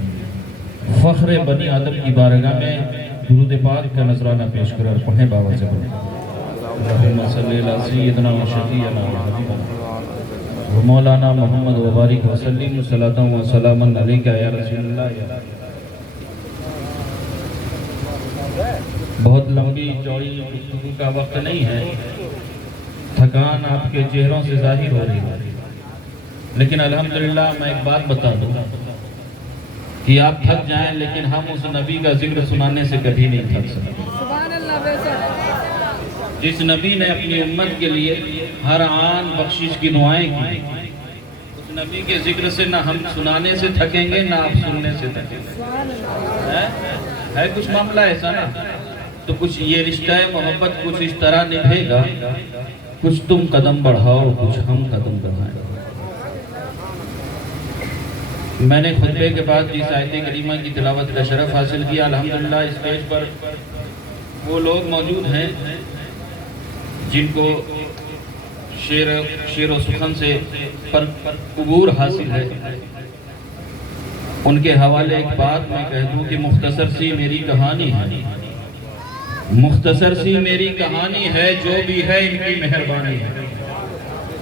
فخر بنی آدم کی بارگاہ میں درود پاک کا نذرانہ پیش کرار پڑھیں باوجہ پڑھیں. اللہم صلی اللہ سیدنا و شفیعنا و حبیبنا مولانا محمد وبارک وسلم صلاۃ و سلام علیک یا رسول اللہ۔ بہت لمبی چوڑی گفتگو کا وقت نہیں ہے، تھکان آپ کے چہروں سے ظاہر ہو رہی ہے، لیکن الحمدللہ میں ایک بات بتا دوں کہ آپ تھک جائیں لیکن ہم اس نبی کا ذکر سنانے سے کبھی نہیں تھک سکتے۔ جس نبی نے اپنی امت کے لیے ہر آن بخشش کی دعائیں کی، اس نبی کے ذکر سے نہ ہم سنانے سے تھکیں گے نہ آپ سننے سے تھکیں گے۔ ہے کچھ معاملہ ایسا نا، تو کچھ یہ رشتہ محبت کچھ اس طرح نبھے گا، کچھ تم قدم بڑھاؤ کچھ ہم قدم بڑھائیں۔ میں نے خطبے کے بعد جس آیت کریمہ کی تلاوت کا شرف حاصل کیا، الحمدللہ اسٹیج پر وہ لوگ موجود ہیں جن کو شعر و سخن سے عبور حاصل ہے، ان کے حوالے ایک بات میں کہہ دوں کہ مختصر سی میری کہانی ہے، مختصر سی میری کہانی ہے، جو بھی ہے ان کی مہربانی ہے۔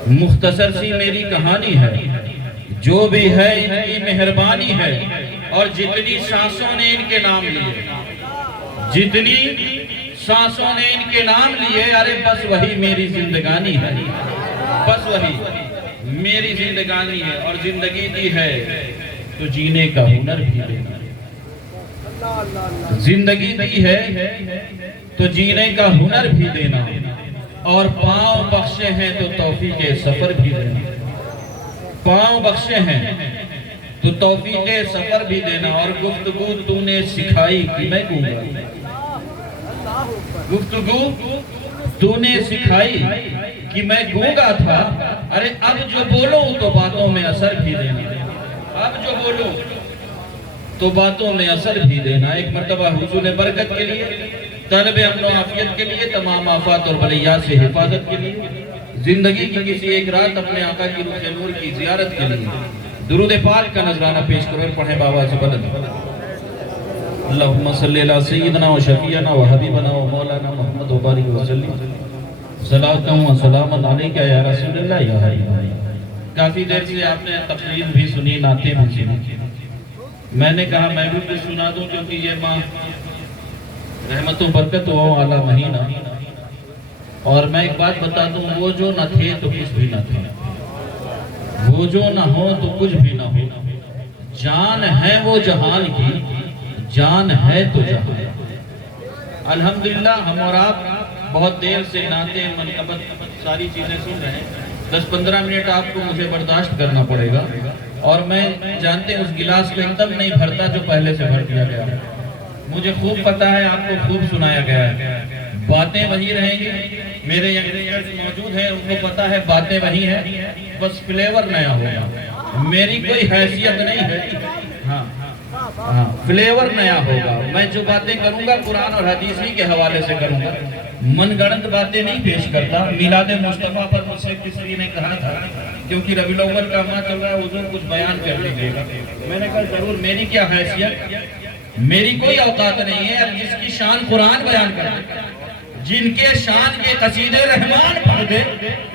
مختصر سی میری کہانی ہے، جو بھی ہے ان کی مہربانی ہے، اور جتنی سانسوں نے ان کے نام لیے، جتنی سانسوں نے ان کے نام لیے، ارے بس وہی میری زندگانی ہے، بس وہی میری زندگانی ہے۔ اور زندگی دی ہے تو جینے کا ہنر بھی دینا، زندگی دی ہے تو جینے کا ہنر بھی دینا، اور پاؤں بخشے ہیں تو توفیق سفر بھی دینا، پاؤں بخشے ہیں تو توفیق سفر بھی دینا۔ اور گفتگو تو نے سکھائی کہ میں گوں گا، گفتگو تو نے سکھائی کہ میں گونگا تھا، ارے اب جو بولوں تو باتوں میں اثر بھی دینا، اب جو بولوں تو باتوں میں اثر بھی دینا۔ ایک مرتبہ حصول برکت کے لیے، طلب امن و عافیت کے لیے، تمام آفات اور بلیات سے حفاظت کے لیے، زندگی کی کسی ایک رات اپنے آقا کی روح نور کی زیارت کے لیے درود پاک کا نذرانہ پیش کرو اور پڑھیں بابا سے بلند۔ اللہم صلی اللہ سیدنا و شفیعنا و حبیبنا و مولانا محمد وبارک وسلم صلاۃ و سلام علیک یا رسول اللہ یا حبیب اللہ۔ کافی دیر سے آپ نے تقریر بھی سنی، نعتیں بھی سنی، میں نے کہا میں بھی کچھ سنا دوں کیونکہ یہ ماہ رحمت و برکت و اعلیٰ مہینہ، اور میں ایک بات بتا دوں، وہ جو نہ تھے تو کچھ بھی نہ تھے، وہ جو نہ ہو تو کچھ بھی نہ ہو، جان ہے وہ جہان کی، جان ہے تو جہان۔ الحمدللہ ہم اور آپ بہت دیر سے نعتیں منقبت ساری چیزیں سن رہے ہیں، 10-15 منٹ آپ کو مجھے برداشت کرنا پڑے گا، اور میں جانتے ہیں اس گلاس کو تب نہیں بھرتا جو پہلے سے بھر دیا گیا ہے۔ مجھے خوب پتہ ہے آپ کو خوب سنایا گیا ہے، باتیں وہی رہیں گی، میرے یہاں موجود ہیں ان کو پتہ ہے باتیں وہی ہیں، بس فلیور نیا ہوگا، میری کوئی حیثیت نہیں ہے، ہاں فلیور نیا ہوگا۔ میں جو باتیں کروں گا قرآن اور حدیث ہی کے حوالے سے کروں گا، من گڑنت باتیں نہیں پیش کرتا۔ میلاد مصطفیٰ پر مجھ سے کسی نے کہا تھا کیونکہ ربیع الاول کا ماہ چل رہا ہے، حضور کچھ بیان کر لیجیے گا، میں نے کہا ضرور، میری کیا حیثیت، میری کوئی اوقات نہیں ہے، اب جس کی شان قرآن بیان کر دے، جن کے شان کے قصید رحمان پڑھ دے،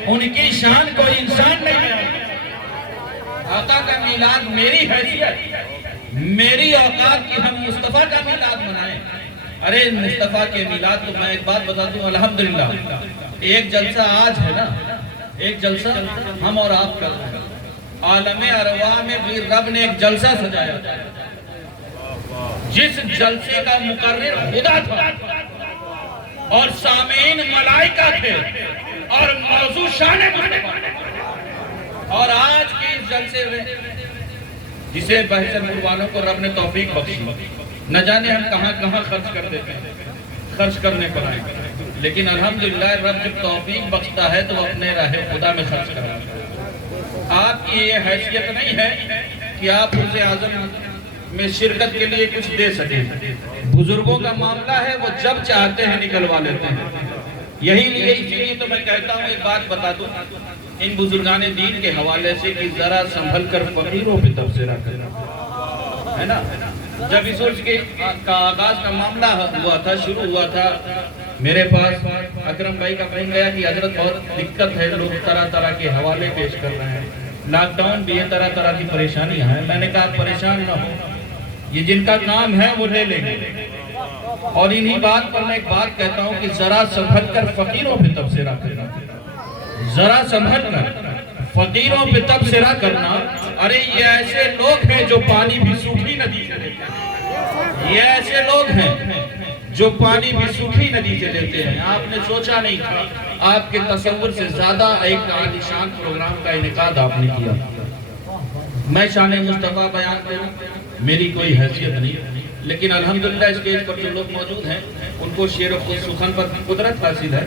ان کی شان کوئی انسان نہیں بیان کرتا۔ آقا کا میلاد میری حیثیت، میری اوقات کی ہم مصطفیٰ کا میلاد منائیں۔ ارے مصطفیٰ کے میلاد تو میں ایک بات بتا دوں، الحمدللہ ایک جلسہ آج ہے نا، ایک جلسہ ہم اور آپ کر رہے ہیں، عالم ارواح میں بھی رب نے ایک جلسہ سجایا، جس جلسے کا مقرر خدا تھا اور سامعین ملائکہ تھے اور موضوع شان مصطفیٰ، اور آج کی اس جلسے میں جسے بحث والوں کو رب نے توفیق بخشی، نہ جانے ہم کہاں کہاں خرچ کر دیتے ہیں، خرچ کرنے پر آئے، لیکن الحمدللہ رب جب توفیق بخشتا ہے تو اپنے راہ خدا میں خرچ کرتا ہے۔ آپ کی یہ حیثیت نہیں ہے کہ آپ حوض اعظم میں شرکت کے لیے کچھ دے سکیں، بزرگوں کا معاملہ ہے، وہ جب چاہتے ہیں نکلوا لیتے ہیں، یہی لیے اسی لیے تو میں کہتا ہوں ایک بات بتا دوں ان بزرگان دین کے حوالے سے کہ ذرا سنبھل کر فقیروں پہ تبصرہ کرنا ہے نا۔ جب اس عرص کے آغاز کا معاملہ ہوا تھا، شروع ہوا تھا، میرے پاس اکرم بھائی کا فون گیا کہ حضرت بہت دقت ہے، لوگ طرح طرح کے حوالے پیش کر رہے ہیں، لاک ڈاؤن بھی ہے, طرح طرح کی پریشانیاں ہیں. میں نے کہا پریشان نہ ہو, یہ جن کا کام ہے وہ لے لیں گے. اور انہی بات پر میں ایک بات کہتا ہوں کہ ذرا سنبھل کر فقیروں پہ تبصرہ کرنا, ذرا سنبھل کر فقیروں پہ تبصرہ کرنا. ارے یہ ایسے لوگ ہیں جو پانی بھی سوکھی ندی سے دیتے ہیں, یہ ایسے لوگ ہیں جو پانی بھی سوکھی ندی سے دیتے ہیں. آپ نے سوچا نہیں تھا, آپ کے تصور سے زیادہ ایک عالیشان پروگرام کا انعقاد آپ نے کیا. میں شان مصطفیٰ بیان کروں, میری کوئی حیثیت نہیں, لیکن الحمدللہ اسٹیج پر جو لوگ موجود ہیں ان کو شعر و سخن پر قدرت حاصل ہے.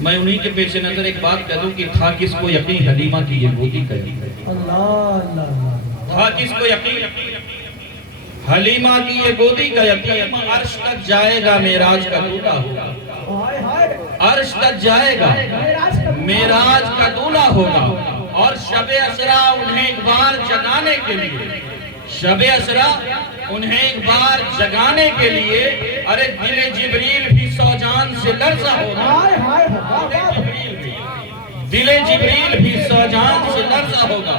میں انہی کے پیش نظر ایک بات کہہ دوں کہ تھا کس کو یقین حلیمہ کی یہ گودی کہی, تھا کس کو یقین حلیمہ کی یہ گودی کا یقین. عرش تک جائے گا معراج کا دولہا ہوگا, عرش تک جائے گا معراج کا دولہا ہوگا. اور شب اسرا انہیں ایک بار جگانے کے لیے, شب اسرا انہیں ایک بار جگانے کے لیے, ارے دل جبریل بھی سو جان سے لرزا ہوگا, دل جبریل بھی سو جان سے لرزا ہوگا.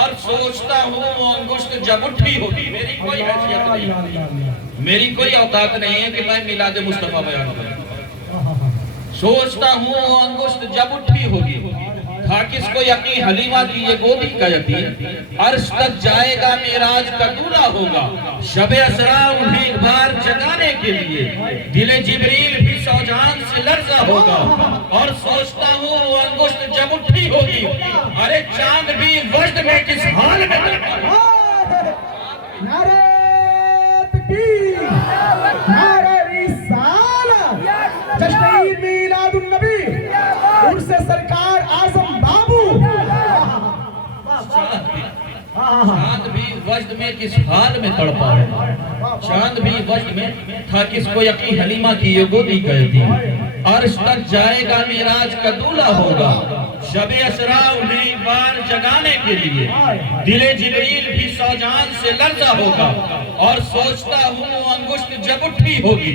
اور سوچتا ہوں وہ انگشت جب اٹھی ہوگی, میری کوئی حیثیت نہیں, میری کوئی اوقات نہیں ہے کہ میں میلاد مصطفیٰ بیان کروں. سوچتا ہوں وہ انگشت جب اٹھی ہوگی, تھا کس کو یقین حلیمہ کی یہ گودی کا یقین. عرش تک جائے گا معراج کا دولہا ہوگا, شب اسرا انہیں ایک بار جگانے کے لیے, دل جبریل بھی سو جان سے لرزا ہوگا. اور سوچتا ہوں وہ انگشت جب اٹھی ہوگی, ارے چاند بھی وجد میں کس حال میں تڑپا. نعرہ تکبیر, نعرہ رسالت, جشن عید میلاد النبی, عرس سرکار اعظم بابو. چاند بھی وجد میں کس حال میں تڑپا ہے, چاند بھی وجد میں, تھا کس کو یقین حلیمہ کی یہ گودی کا یقین. عرش تک جائے گا معراج کا دولہا ہوگا, شب اسرا انہیں ایک بار جگانے کے لیے, دل جبریل بھی سو جان سے لرزا ہوگا. اور سوچتا ہوں وہ انگشت جب اٹھی ہوگی,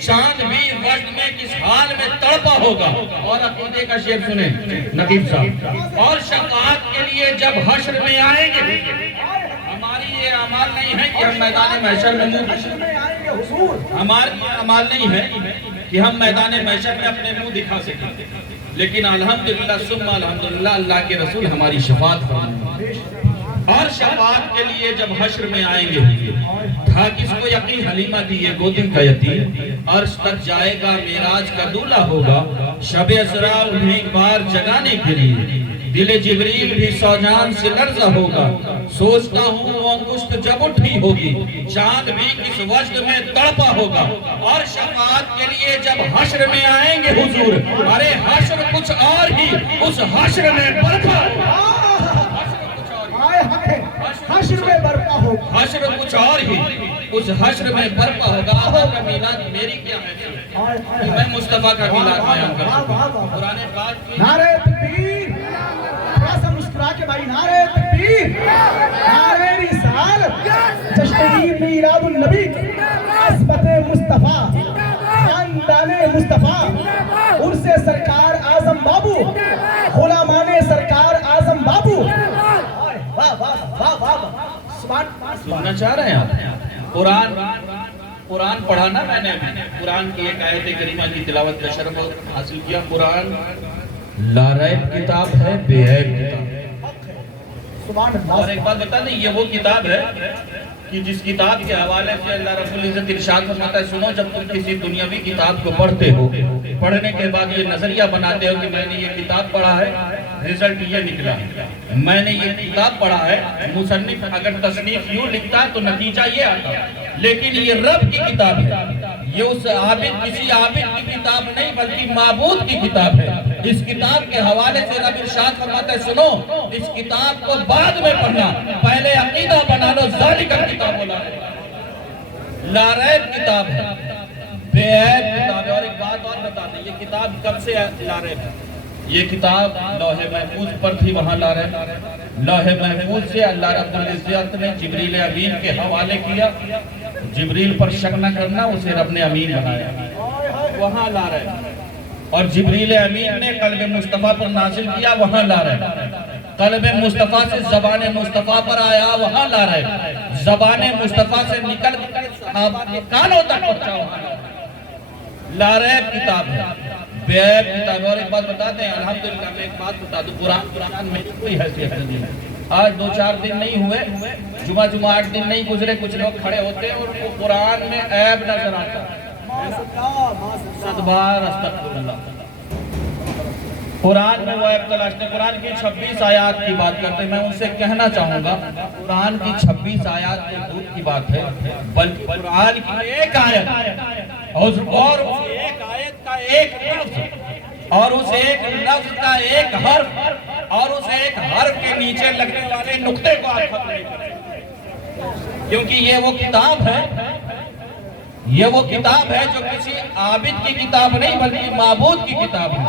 چاند بھی وجد میں کس حال میں تڑپا ہوگا. اور عقیدے کا شعر سنیں نقیب صاحب. اور شفاعت کے لیے جب حشر میں آئیں گے, ہماری یہ اعمال نہیں ہے کہ ہم میدان محشر میں ہماری اعمال نہیں ہے کہ ہم میدان محشر میں اپنے منہ دکھا سکیں, لیکن الحمدللہ ثم الحمدللہ اللہ کے رسول ہماری شفاعت فرمائیں. اور شفاعت کے لیے جب حشر میں آئیں گے, تھا کس کو یقین حلیمہ کی یہ گودی کا یتیم. عرش تک جائے گا معراج کا دولہا ہوگا, شب اسرا انہیں ایک بار جگانے کے لیے, دل جبریل بھی سو جان سے لرزا ہوگا. سوچتا ہوں وہ انگشت جب اٹھی ہوگی, چاند بھی کس وجد میں تڑپا ہوگا. اور شفاعت کے لیے جب حشر میں آئیں گے حضور, ارے حشر کچھ اور ہی اس حشر میں برپا ہوگا, حشر میں برپا ہوگا, حشر کچھ اور ہی اس حشر میں برپا ہوگا. آقا کا میلاد میری کیا ہے, میں مصطفیٰ کا میلاد بیان کرتا ہوں. قرآن پاک کی نعرہ تکبیر, تھوڑا سا مسکرا کے بھائی, نعرہ تکبیر, نعرہ رسالت, جشن عید میلاد النبی, عصمت مصطفیٰ, خاندان مصطفیٰ, عرس سرکار اعظم بابو, غلامان سرکار اعظم بابو. واہ واہ واہ واہ, سننا چاہ رہے ہیں آپ؟ قرآن پڑھا نا میں نے ابھی, قرآن کی ایک آیت کریمہ کی تلاوت کا شرف حاصل کیا. قرآن لا ریب کتاب ہے, بے عیب کتاب ہے. اور ایک بات بتا دیں, یہ وہ کتاب ہے کہ جس کتاب کے حوالے سے اللہ رب العزت ارشاد فرماتا ہے, سنو جب تم کسی دنیاوی کتاب کو پڑھتے ہو, پڑھنے کے بعد یہ نظریہ بناتے ہو کہ میں نے یہ کتاب پڑھا ہے, رزلٹ یہ نکلا, میں نے یہ کتاب پڑھا ہے. مصنف اگر تصنیف یوں لکھتا تو نتیجہ یہ آتا, لیکن یہ رب کی کتاب ہے, یہ اس عابد, کسی عابد کی کتاب نہیں بلکہ معبود کی کتاب ہے. اس کتاب کے حوالے سے رب ارشاد فرماتا ہے, سنو اس کتاب کو بعد میں پڑھنا, پہلے عقیدہ بنا لو. ذالک الکتاب لا ریب کتاب ہے, بے عیب کتاب ہے. اور ایک بات اور بتا دیں, یہ کتاب کب سے لا ریب ہے؟ یہ کتاب لوح محفوظ پر تھی, وہاں لا ریب. لوح محفوظ سے اللہ رب العزت نے جبریل امین کے حوالے کیا, جبریل پر شک نہ کرنا, اسے رب نے امین بنایا, وہاں لا ریب. اور جبریل امین نے قلب مصطفیٰ پر نازل کیا, وہاں لا ریب. قلب مصطفیٰ سے زبان مصطفیٰ پر آیا وہاں لا رہے، زبان مصطفیٰ سے نکل صحابہ کے کانوں تک پہنچا وہاں لا رہے کتاب ہے، بے عیب کتاب ہے۔ اور ایک بات بتاتے ہیں الحمدللہ، میں ایک بات بتا دوں، قرآن میں کوئی حیثیت نہیں ہے۔ آج 2-4 دن نہیں ہوئے، جمعہ 8 دن نہیں گزرے، کچھ لوگ کھڑے ہوتے ہیں اور وہ قرآن میں عیب نظر آتا ہے۔ صدبار استغفر اللہ، قرآن میں وہ عیب تلاشتے ہیں۔ قرآن کی 26 آیات کی بات کرتے ہیں، میں ان سے کہنا چاہوں گا قرآن کی 26 آیات تو دور کی بات ہے، بلکہ قرآن کی ایک آیت اور اس ایک آیت کا ایک لفظ اور اس ایک لفظ کا ایک حرف اور اس ایک حرف کے نیچے لگنے والے نقطے کو آپ ختم نہیں کریں، کیونکہ یہ وہ کتاب ہے، یہ وہ کتاب ہے جو کسی عابد کی کتاب نہیں بلکہ معبود کی کتاب ہے،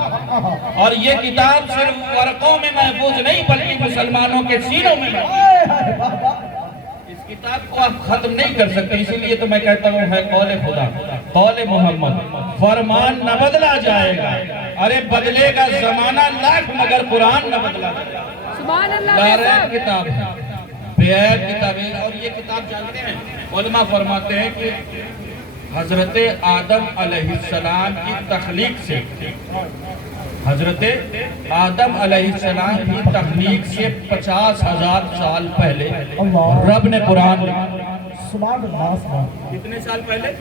اور یہ کتاب صرف ورقوں میں محفوظ نہیں بلکہ مسلمانوں کے سینوں میں محفوظ ہے۔ اس کتاب کو آپ ختم نہیں کر سکتے، اسی لیے تو میں کہتا ہوں ہے قول خدا، قول محمد، فرمان نہ بدلا جائے گا، ارے بدلے گا زمانہ لاکھ مگر قرآن نہ بدلا جائے گا۔ لا کتاب ہے، بے عیب کتاب ہے، اور یہ کتاب جانتے ہیں علماء فرماتے ہیں کہ حضرت آدم علیہ السلام کی تخلیق سے، حضرت آدم علیہ السلام کی تخلیق سے 50,000 سال پہلے رب نے قرآن لکھا۔ کتنے سال پہلے؟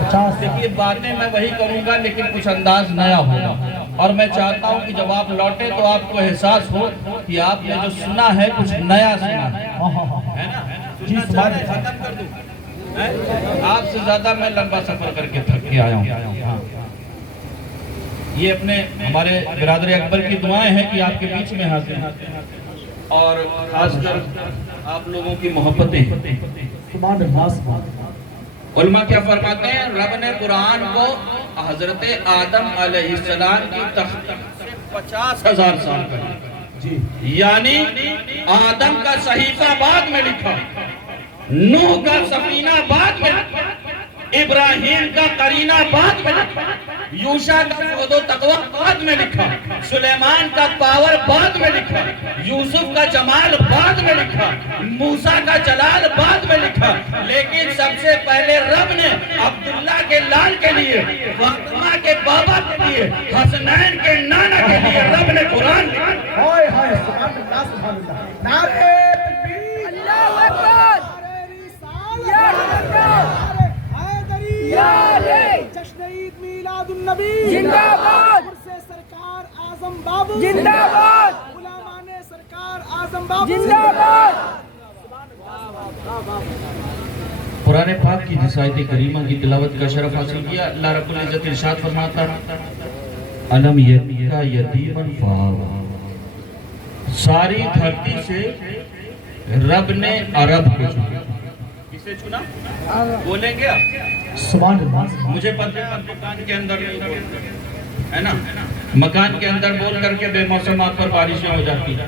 50۔ دیکھیے باتیں میں وہی کروں گا لیکن کچھ انداز نیا ہوگا، اور میں چاہتا ہوں کہ جب آپ لوٹے تو آپ کو احساس ہو کہ آپ نے جو سنا ہے کچھ نیا سنا ہے نا؟ جی ختم کر دوں، آپ سے زیادہ میں لمبا سفر کر کے تھک کے آیا ہوں۔ یہ اپنے ہمارے برادر اکبر کی دعائیں ہیں کہ آپ کے بیچ میں حاضر ہیں، اور خاص کر آپ لوگوں کی محبتیں ہیں۔ علماء کیا فرماتے ہیں؟ رب نے قرآن کو حضرت آدم علیہ السلام کی تخلیق سے 50,000 سال پہلے، یعنی آدم کا صحیفہ بعد میں لکھا، نوح کا سفینہ بعد میں لکھا، ابراہیم کا قرینہ بعد میں لکھا، یوشع کا زہد و تقوی بعد میں لکھا، سلیمان کا پاور بعد میں لکھا، یوسف کا جمال بعد میں لکھا، موسیٰ کا جلال بعد میں لکھا، لیکن سب سے پہلے رب نے عبداللہ کے لال کے لیے، فاطمہ کے بابا کے لیے، حسنین کے نانا کے لیے رب نے قرآن لکھا۔ ہائے ہائے سبحان اللہ سبحان اللہ، نعرہ تکبیر، اللہ اکبر، یا جشن عید میلاد النبی زندہ باد، سرکار اعظم بابو زندہ باد، غلامان سرکار اعظم بابو زندہ باد۔ قرآن پاک کی جس آیت کریمہ کی تلاوت کا شرف حاصل کیا، اللہ رب العزت ارشاد فرماتا ہے الم یتیکا یتیمن فآویٰ، ساری دھرتی سے رب نے عرب کو چنا۔ کسے چنا؟ بولیں گے آپ؟ سبحان اللہ۔ مجھے پتہ ہے مکان کے اندر نہیں بولتے ہے نا، مکان کے اندر بول کر کے بے موسم آپ پر بارشیں ہو جاتی ہیں،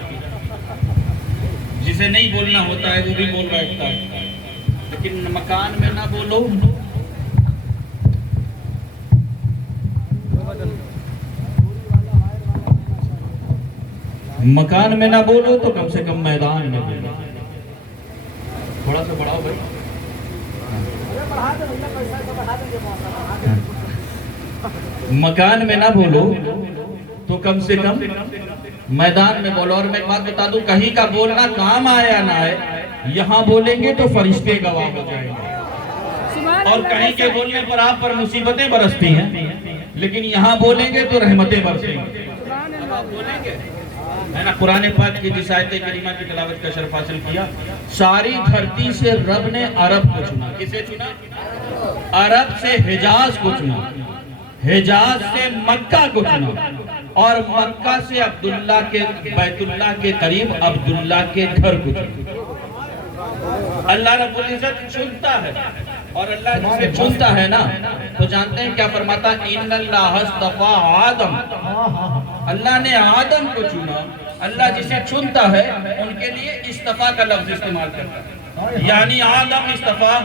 جسے نہیں بولنا ہوتا ہے وہ بھی بول بیٹھتا ہے، لیکن مکان میں نہ بولو مکان میں نہ بولو تو کم سے کم میدان میں بولو۔ تھوڑا سا بڑھاؤ بھائی، مکان میں نہ بولو تو کم سے کم میدان میں بولو۔ اور میں ایک بات بتا دوں، کہیں کا بولنا کام آئے یا نہ آئے، یہاں بولیں گے تو فرشتے گواہ ہو جائیں گے، اور کہیں کے بولنے پر آپ پر مصیبتیں برستی ہیں، لیکن یہاں بولیں گے تو رحمتیں برسیں گے۔ آپ بولیں گے ہے نا، قرآن پاک کی جس آیت کریمہ کی تلاوت کا شرف حاصل کیا، ساری دھرتی سے رب نے عرب کو چنا۔ کسے چنا؟ عرب سے حجاز کو چنا، حجاز سے مکہ کو چنا، اور مکہ سے عبداللہ کے بیت اللہ کے قریب عبداللہ کے گھر کو چنا۔ اللہ رب العزت چنتا ہے، اور اللہ جسے چنتا ہے نا تو جانتے ہیں کیا فرماتا ہے؟ ان اللہ اصطفیٰ آدم، اللہ نے آدم کو چنا۔ اللہ جسے چنتا ہے ان کے لیے اصطفیٰ کا لفظ استعمال کرتا ہے۔ یعنی آدم اصطفیٰ،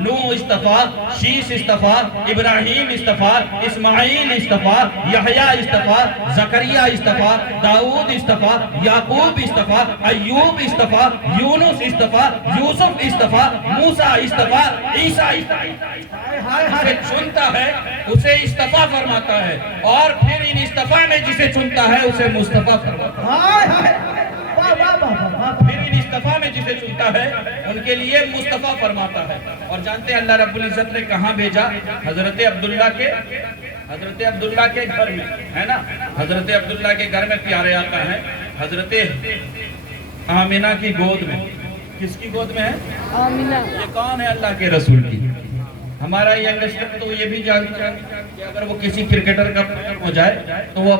نوح اصطفیٰ، شیش اصطفیٰ، ابراہیم اصطفیٰ، اسماعیل اصطفیٰ، یحییٰ اصطفیٰ، زکریا اصطفیٰ، داؤد اصطفیٰ، یعقوب اصطفیٰ، ایوب اصطفیٰ، یونس اصطفیٰ، یوسف اصطفیٰ، موسیٰ اصطفیٰ، عیسیٰ جسے چنتا ہے اسے اصطفیٰ فرماتا ہے، اور پھر ان اصطفیٰ میں جسے چنتا ہے اسے مصطفیٰ فرماتا ہے۔ پھر ان اصطفاء میں جسے چنتا ہے ان کے لیے مصطفیٰ فرماتا ہے۔ اور جانتے ہیں اللہ رب العزت نے کہاں بھیجا؟ حضرت عبداللہ کے گھر میں، ہے نا؟ حضرت عبداللہ کے گھر میں پیارے آتا ہے حضرت آمینہ کی گود میں۔ کس کی گود میں ہے؟ آمینہ۔ یہ کون ہے؟ اللہ کے رسول کی۔ ہمارا ینگسٹر تو یہ بھی جانتا ہے کہ اگر وہ کسی کرکٹر کا پلیئر ہو جائے تو وہ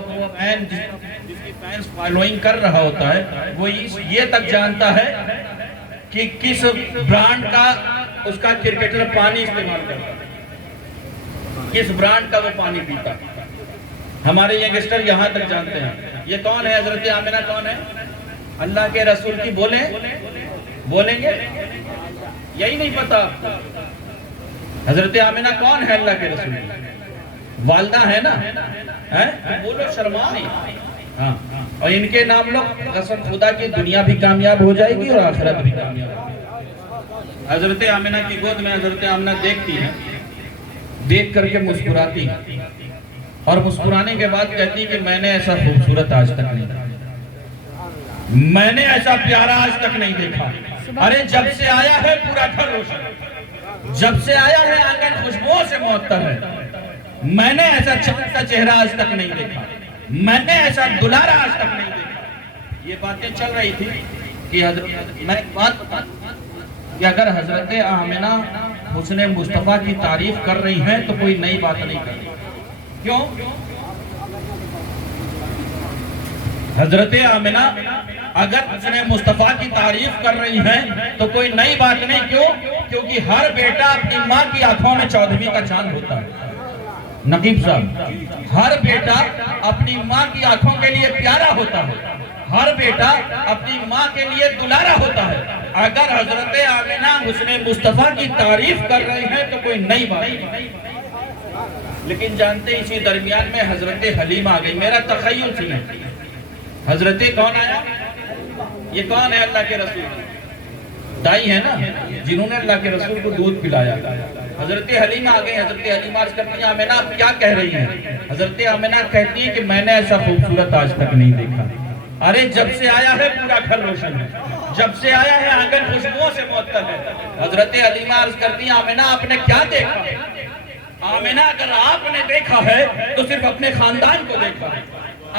جس کی فینس فالوئنگ کر رہا ہوتا ہے وہ یہ تک جانتا ہے کہ کس برانڈ کا اس کا کرکٹر پانی استعمال کرتا ہے، کس برانڈ کا وہ پانی پیتا ہے۔ ہمارے ینگسٹر یہاں تک جانتے ہیں۔ یہ کون ہے؟ حضرت آمینہ کون ہے؟ اللہ کے رسول کی۔ بولیں گے؟ یہی نہیں پتا آپ کو؟ حضرت آمینہ کون ہے؟ اللہ کے رسول کی والدہ ہے نا؟ بولو، شرما نہیں۔ ہاں، اور ان کے نام لو، قسم خدا کی دنیا بھی کامیاب ہو جائے گی اور آخرت بھی کامیاب ہو جائے گی۔ حضرت آمینہ کی گود میں حضرت آمینہ دیکھتی ہے، دیکھ کر کے مسکراتی ہے، اور مسکرانے کے بعد کہتی ہے کہ میں نے ایسا خوبصورت آج تک نہیں دیکھا، میں نے ایسا پیارا آج تک نہیں دیکھا۔ ارے جب سے آیا ہے پورا گھر روشن، جب سے آیا ہے آنگن خوشبوؤں سے معطر ہے، میں نے ایسا چمک کا چہرہ آج تک نہیں دیکھا، میں نے ایسا دلارا آج تک نہیں دیکھا۔ یہ باتیں چل رہی تھی کہ میں ایک بات بتاؤں کہ اگر حضرت آمینہ حسن مصطفیٰ کی تعریف کر رہی ہیں تو کوئی نئی بات نہیں کر رہی۔ کیوں؟ حضرت آمینہ اگر حسن مصطفیٰ کی تعریف کر رہی ہیں تو کوئی نئی بات نہیں۔ کیوں؟ کیونکہ ہر بیٹا اپنی ماں کی آنکھوں میں 14ویں کا چاند ہوتا ہے۔ نقیب صاحب، ہر بیٹا اپنی ماں کی آنکھوں کے لیے پیارا ہوتا ہے، ہر بیٹا اپنی ماں کے لیے دلارا ہوتا ہے۔ اگر حضرت آمینہ حسن مصطفیٰ کی تعریف کر رہے ہیں تو کوئی نئی بات نہیں۔ لیکن جانتے اسی درمیان میں حضرت حلیمہ آ گئی۔ میرا تخیل سنیں، حضرت کون آیا؟ یہ کون ہے؟ اللہ کے رسول دائی ہے نا، جنہوں نے اللہ کے رسول کو دودھ پلایا۔ حضرت حلیمہ آ گئی۔ حضرت حلیمہ عرض کرتی ہیں آمینہ آپ کیا کہہ رہی ہیں؟ حضرت آمینہ کہتی ہیں کہ میں نے ایسا خوبصورت آج تک نہیں دیکھا۔ ارے جب سے آیا ہے پورا گھر روشن ہے، جب سے آیا ہے آنگن خوشبوؤں سے معطر ہے۔ حضرت حلیمہ عرض کرتی ہیں آمینہ آپ نے کیا دیکھا؟ آمینہ اگر آپ نے دیکھا ہے تو صرف اپنے خاندان کو دیکھا ہے۔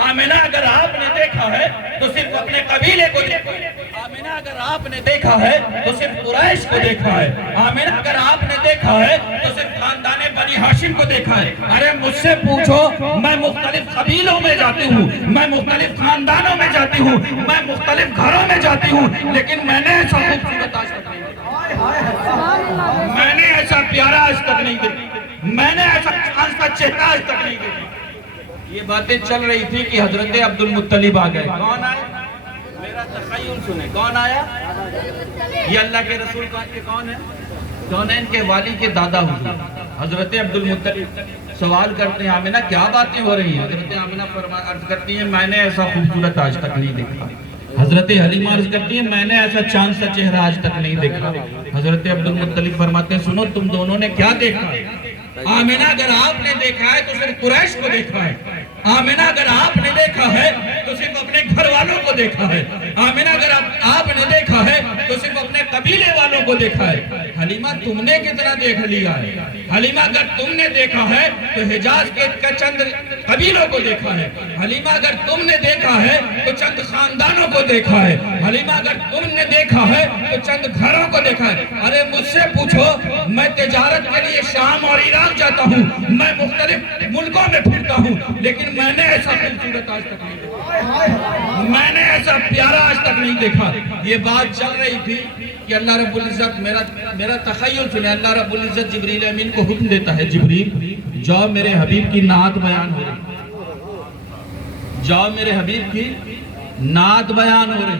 آمینہ اگر آپ نے دیکھا ہے تو صرف اپنے قبیلے کو دیکھا ہے۔ آمینہ اگر آپ نے دیکھا ہے تو صرف قریش کو دیکھا ہے۔ آمینہ اگر آپ نے دیکھا ہے تو صرف خاندان بنی ہاشم کو دیکھا ہے۔ ارے مجھ سے پوچھو، میں مختلف قبیلوں میں جاتی ہوں، میں مختلف خاندانوں میں جاتی ہوں، میں مختلف گھروں میں جاتی ہوں، لیکن میں نے ایسا خوبصورت آج تک نہیں دیکھا، میں نے ایسا پیارا آج تک نہیں دیکھا، میں نے ایسا چاند کا چہرہ آج تک نہیں دیکھا۔ یہ باتیں چل رہی تھی کہ حضرت عبد المطلب آ گئے۔ کون آیا؟ میرا تخیل سنیں، کون آیا؟ یہ اللہ کے رسول کون ہے؟ کونین کے والی کے دادا حضور حضرت عبد المطلب سوال کرتے ہیں آمینہ کیا باتیں ہو رہی ہیں؟ حضرت آمینہ عرض کرتی ہیں میں نے ایسا خوبصورت آج تک نہیں دیکھا۔ حضرت حلیمہ عرض کرتی ہیں میں نے ایسا چاند سا چہرہ آج تک نہیں دیکھا۔ حضرت عبد المطلب فرماتے ہیں سنو تم دونوں نے کیا دیکھا؟ آمینہ اگر آپ نے دیکھا ہے تو صرف قریش کو دیکھا ہے۔ آمینہ اگر آپ نے دیکھا ہے تو صرف اپنے گھر والوں کو دیکھا ہے۔ آمینہ اگر آپ نے دیکھا ہے تو صرف اپنے قبیلے والوں کو دیکھا ہے۔ حلیمہ تم نے کتنا دیکھ لیا ہے؟ حلیمہ اگر تم نے دیکھا ہے تو حجاز کے چند قبیلوں کو دیکھا ہے۔ حلیمہ اگر تم نے دیکھا ہے تو چند خاندانوں کو دیکھا ہے۔ حلیمہ اگر تم نے دیکھا ہے تو چند گھروں کو دیکھا ہے۔ ارے مجھ سے پوچھو، میں تجارت کے لیے شام اور عراق جاتا ہوں، میں مختلف ملکوں میں پھرتا ہوں، لیکن میں نے ایسا خوبصورت آج تک نہیں دیکھا، میں نے ایسا پیارا آج تک نہیں دیکھا۔ یہ بات چل رہی تھی کہ اللہ رب العزت میرا تخیل سنے، اللہ رب العزت جبریل امین کو حکم دیتا ہے جبریل جاؤ میرے حبیب کی نعت بیان ہو رہی، جاؤ میرے حبیب کی نعت بیان ہو رہی،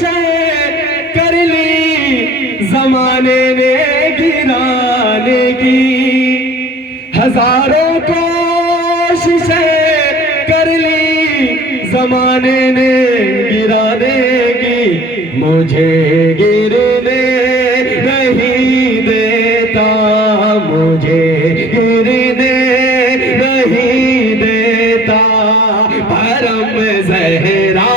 کوششیں کر لی زمانے نے گرانے کی، ہزاروں کوششیں کر لی زمانے نے گرانے کی، مجھے گرنے نہیں دیتا، مجھے گرنے نہیں دیتا، پرم زہرا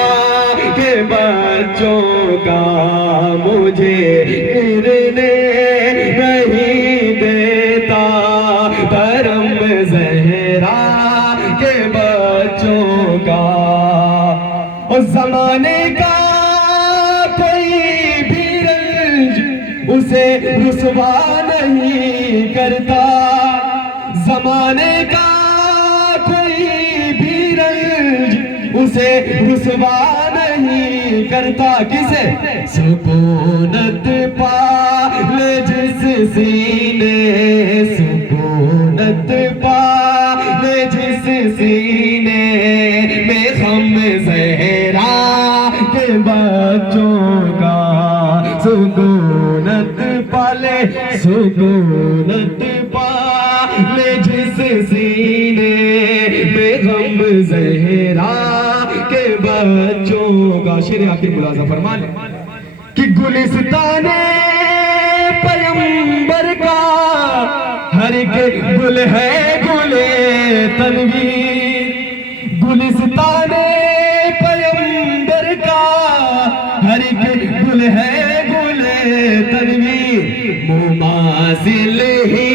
کے بچوں کا مجھے گرنے نہیں دیتا، پرم زہرا کے بچوں کا۔ اس زمانے کا کوئی بھی رنج اسے رسوا نہیں کرتا، زمانے کا کوئی بھی رنج اسے رسوا نہیں کرتا، کسے؟ سکونت پا لے جس سینے، سکونت پا لے جس سینے میں غم زہرا کے بچوں کا، سکونت پالے سکونت پالے جس سینے میں غم زہرا کے بچوں کا۔ شعر آخر ملاحظہ فرمانے کہ گلستان پیمبر کا ہر ایک گل ہے گل تنویر، گلستان پیمبر کا ہر ایک گل ہے گل تنویر، مماثل ہی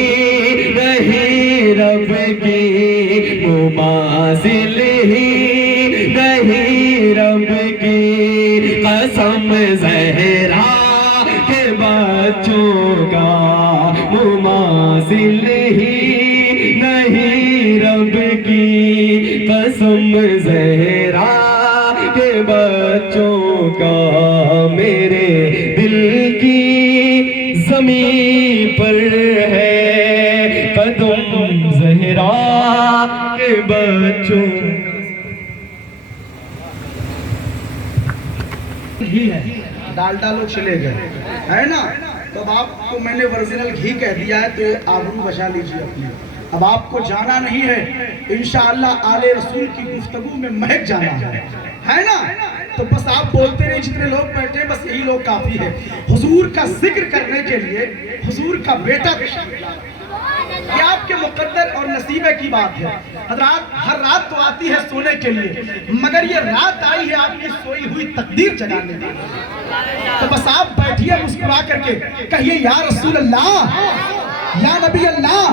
نہیں رب کی، مماثل ہی نہیں رب کی، قسم زہرا کے بچوں کا، مماثل ہی نہیں رب کی، قسم زہرا کے بچوں کا، میرے دل کی زمین پر ہے قدم زہرا کے بچوں ہی ہے۔ ڈالڈا لوگ چلے گئے ہے نا، تو اب آپ کو میں نے ورزنل گھی کہہ دیا ہے تو آبرو بچا لیجیے اپنی، اب آپ کو جانا نہیں ہے، انشاءاللہ آل رسول کی گفتگو میں مہک جانا ہے نا، تو بس آپ بولتے رہے، جتنے لوگ بیٹھے بس یہی لوگ کافی ہے۔ حضور کا ذکر کرنے کے لیے حضور کا بیٹا یہ آپ کے مقدر اور نصیبے کی بات ہے۔ حضرات ہر رات تو آتی ہے سونے کے لیے، مگر یہ رات آئی ہے آپ کی سوئی ہوئی تقدیر جگانے کے لیے، تو بس آپ بیٹھیے مسکرا کر کے کہیے یا رسول اللہ، یا نبی اللہ،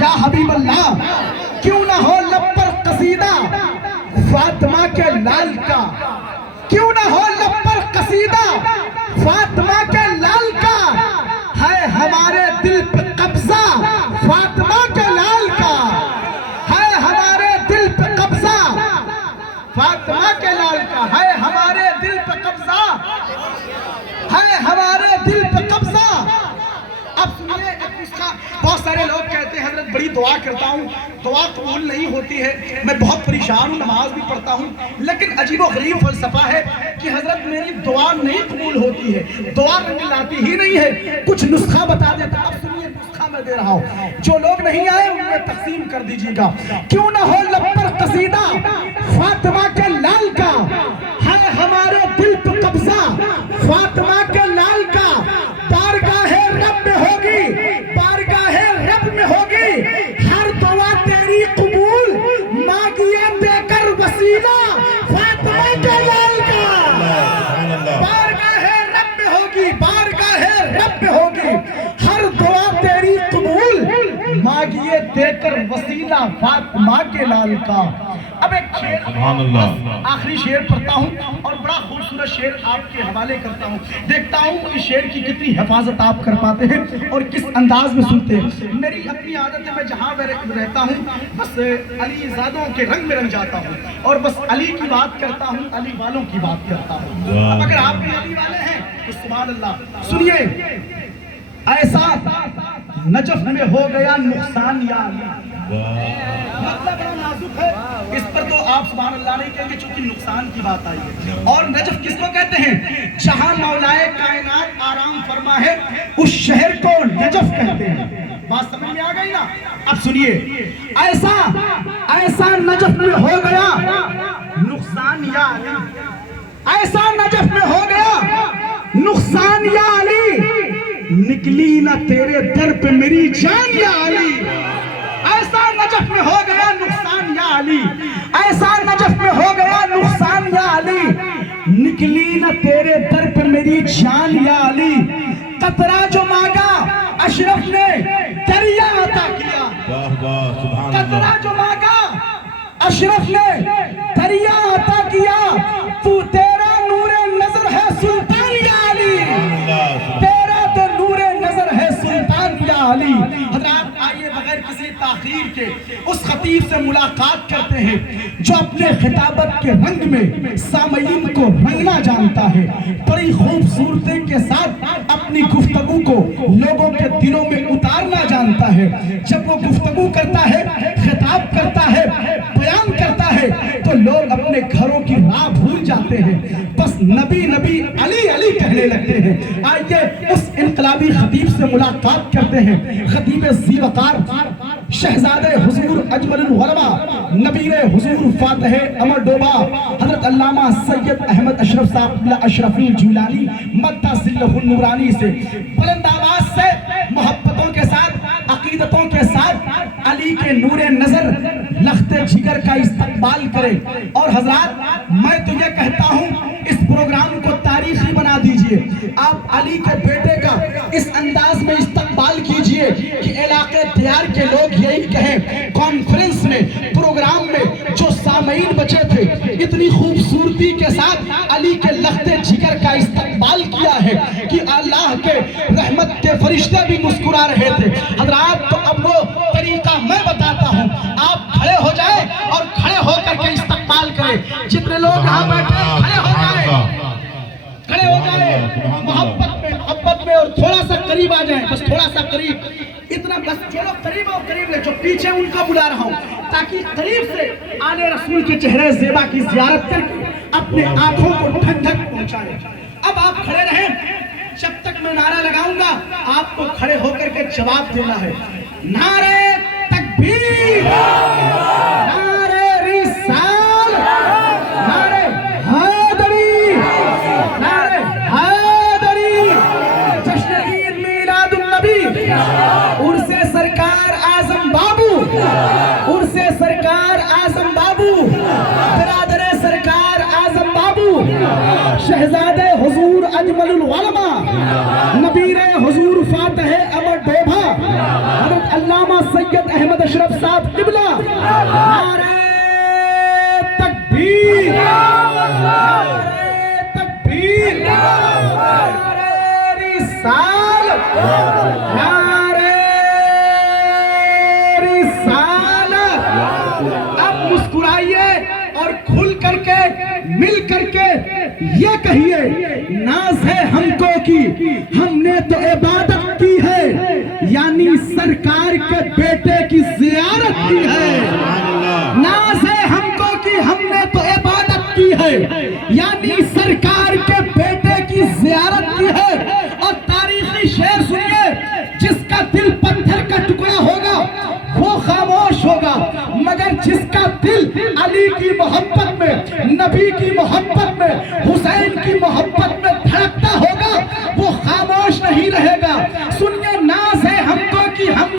یا حبیب اللہ، کیوں نہ ہو لب پر قصیدہ فاطمہ کے لال کا، کیوں نہ ہو لب پر قصیدہ فاطمہ کے لال کا، ہے ہمارے دل پہ قبضہ فاطمہ کے لال کا، ہے ہمارے دل پہ قبضہ فاطمہ کے لال کا، ہے ہمارے دل پہ قبضہ، ہے ہمارے دل پہ قبضہ۔ اب سنیے بہت سارے لوگ کہتے ہیں حضرت بڑی دعا کرتا ہوں، دعا قبول نہیں ہوتی ہے، میں بہت پریشان ہوں، نماز بھی پڑھتا ہوں، لیکن عجیب و غریب فلسفہ ہے کہ حضرت میری دعا نہیں قبول ہوتی ہے، دعا رنگ لاتی ہی نہیں ہے، کچھ نسخہ بتا دیتا۔ اب سنیے نسخہ میں دے رہا ہوں، جو لوگ نہیں آئے انہیں تقسیم کر دیجیے گا۔ کیوں نہ ہو لب پر قصیدہ فاطمہ کے لال کا، ہے ہمارے دل پہ قبضہ فاطمہ کے لال کا، بارگاہ رب میں ہوگی، بارگاہ رب میں ہوگی، ہر دعا تیری قبول، مانگیے دے کر وسیلہ فاطمہ کے لال کا، بارگاہ رب میں ہوگی، بارگاہ رب میں ہوگی، ہر دعا تیری قبول، مانگیے دے کر وسیلہ فاطمہ کے لال کا۔ اب ایک شعر آخری شعر پڑھتا ہوں اور بڑا خوبصورت شعر آپ کے حوالے کرتا ہوں، دیکھتا ہوں اس شعر کی کتنی حفاظت آپ کر پاتے ہیں اور کس انداز میں سنتے ہیں۔ میری اپنی عادت ہے میں جہاں میں رہتا ہوں بس علی زادوں کے رنگ میں رنگ جاتا ہوں اور بس علی کی بات کرتا ہوں، علی والوں کی بات کرتا ہوں۔ اب اگر آپ بھی علی والے ہیں تو سبحان اللہ سنیے، ایسا نجف میں ہو گیا نقصان یا علی، مطلب بڑا نازک ہے، اس پر تو آپ سبحان اللہ نہیں کہیں گے چونکہ نقصان کی بات آئی ہے۔ اور نجف کس کو کہتے ہیں؟ جہاں مولائے کائنات آرام فرما ہے اس شہر کو نجف کہتے ہیں۔ بات سمجھ میں آ گئی نا؟ اب سنیے، ایسا نجف میں ہو گیا نقصان یا علی، ایسا نجف میں ہو گیا نقصان یا علی، نکلی نہ تیرے در پہ میری جان یا علی۔ ایسا نجف میں ہو گیا نقصان یا علی، ایسا نجف میں ہو گیا نقصان یا علی، نکلی نہ تیرے در پہ میری جان یا علی۔ قطرہ جو مانگا اشرف نے دریا عطا کیا، قطرہ جو مانگا اشرف نے دریا عطا کیا، تو تیرا نور نظر ہے سلطان یا علی، تیرا تو نور نظر ہے سلطان یا علی۔ حضرات آئیے بغیر کسی تاخیر کے اس خطیب سے ملاقات کرتے ہیں جو اپنے خطابت کے رنگ میں سامعین کو رنگنا جانتا ہے، بڑی خوبصورتی کے ساتھ اپنی گفتگو کو لوگوں کے دلوں میں اتارنا جانتا ہے۔ جب وہ گفتگو کرتا ہے، خطاب کرتا ہے، بیان کرتا ہے تو لوگ اپنے گھروں کی راہ بھول جاتے ہیں، بس نبی نبی علی علی کہنے لگتے ہیں۔ آئیے اس انقلابی خطیب سے ملاقات کرتے ہیں، خطیب ذی وقار، شہزادے حضور اجمل الغربا، نبیر حضور فاتح امر ڈوبا، حضرت علامہ سید احمد اشرف صاحب اشرفی جیلانی مدہ ذلہ النورانی سے بلند آواز سے محبتوں کے ساتھ، عقیدتوں کے ساتھ علی کے نور نظر لخت جگر کا استقبال کرے۔ اور حضرات میں تو یہ کہتا ہوں اس پروگرام کو تاریخی بنا دیجئے، آپ علی کے بیٹے کا اس انداز میں استقبال کیجئے کہ علاقے دیار کے لوگ یہی کہیں کانفرنس میں، پروگرام میں جو سامعین بچے تھے اتنی خوبصورتی کے ساتھ علی کے لخت جگر کا استقبال کیا ہے کہ اللہ کے رحمت کے فرشتے بھی مسکرا رہے تھے۔ حضرات تو اب وہ طریقہ میں بتاتا ہوں، آپ کھڑے ہو جائیں اور کھڑے ہو کر کے استقبال کریں۔ جتنے لوگ یہاں بیٹھے کھڑے ہو جائیں، کھڑے ہو جائیں، محبت میں اور تھوڑا سا قریب آ جائیں، بس تھوڑا سا قریب، اتنا بس چلو قریب اور قریب لے، جو پیچھے ان کو بلا رہا ہوں تاکہ قریب سے آل رسول کے چہرے زیبا کی زیارت کر کے اپنے آنکھوں کو ٹھنڈک پہنچائیں۔ اب آپ کھڑے رہیں، جب تک میں نعرہ لگاؤں گا آپ کو کھڑے ہو کر کے جواب دینا ہے۔ نعرہ تکبیر، نعرہ رسال، نعرہ حیدری، نعرہ حیدری، جشن عید میلاد النبی، عرس سرکار اعظم بابو، عرس سرکار اعظم بابو، برادر سرکار اعظم بابو، شہزادے حضور اجمل الغلما، نبیر حضور فاتح امر ڈوبھا، حضرت علامہ سید احمد اشرف صاحب قبلہ، نعرہ تکبیر، نعرہ تکبیر، نعرہ رسالت، نعرہ رسالت۔ اب مسکرائیے اور کھل کر کے مل کر کے یہ کہیے، ناز ہے ہم کو کی ہم نے تو عبادت کی ہے، یعنی سرکار کے بیٹے کی زیارت کی ہے۔ ناز ہے ہم کو کی ہم نے تو عبادت کی ہے، یعنی سرکار کے بیٹے کی زیارت کی ہے۔ اور تاریخی شعر سنیے، جس کا دل پتھر کا ٹکڑا ہوگا وہ خاموش ہوگا، مگر جس کا دل علی کی محبت میں، نبی کی محبت میں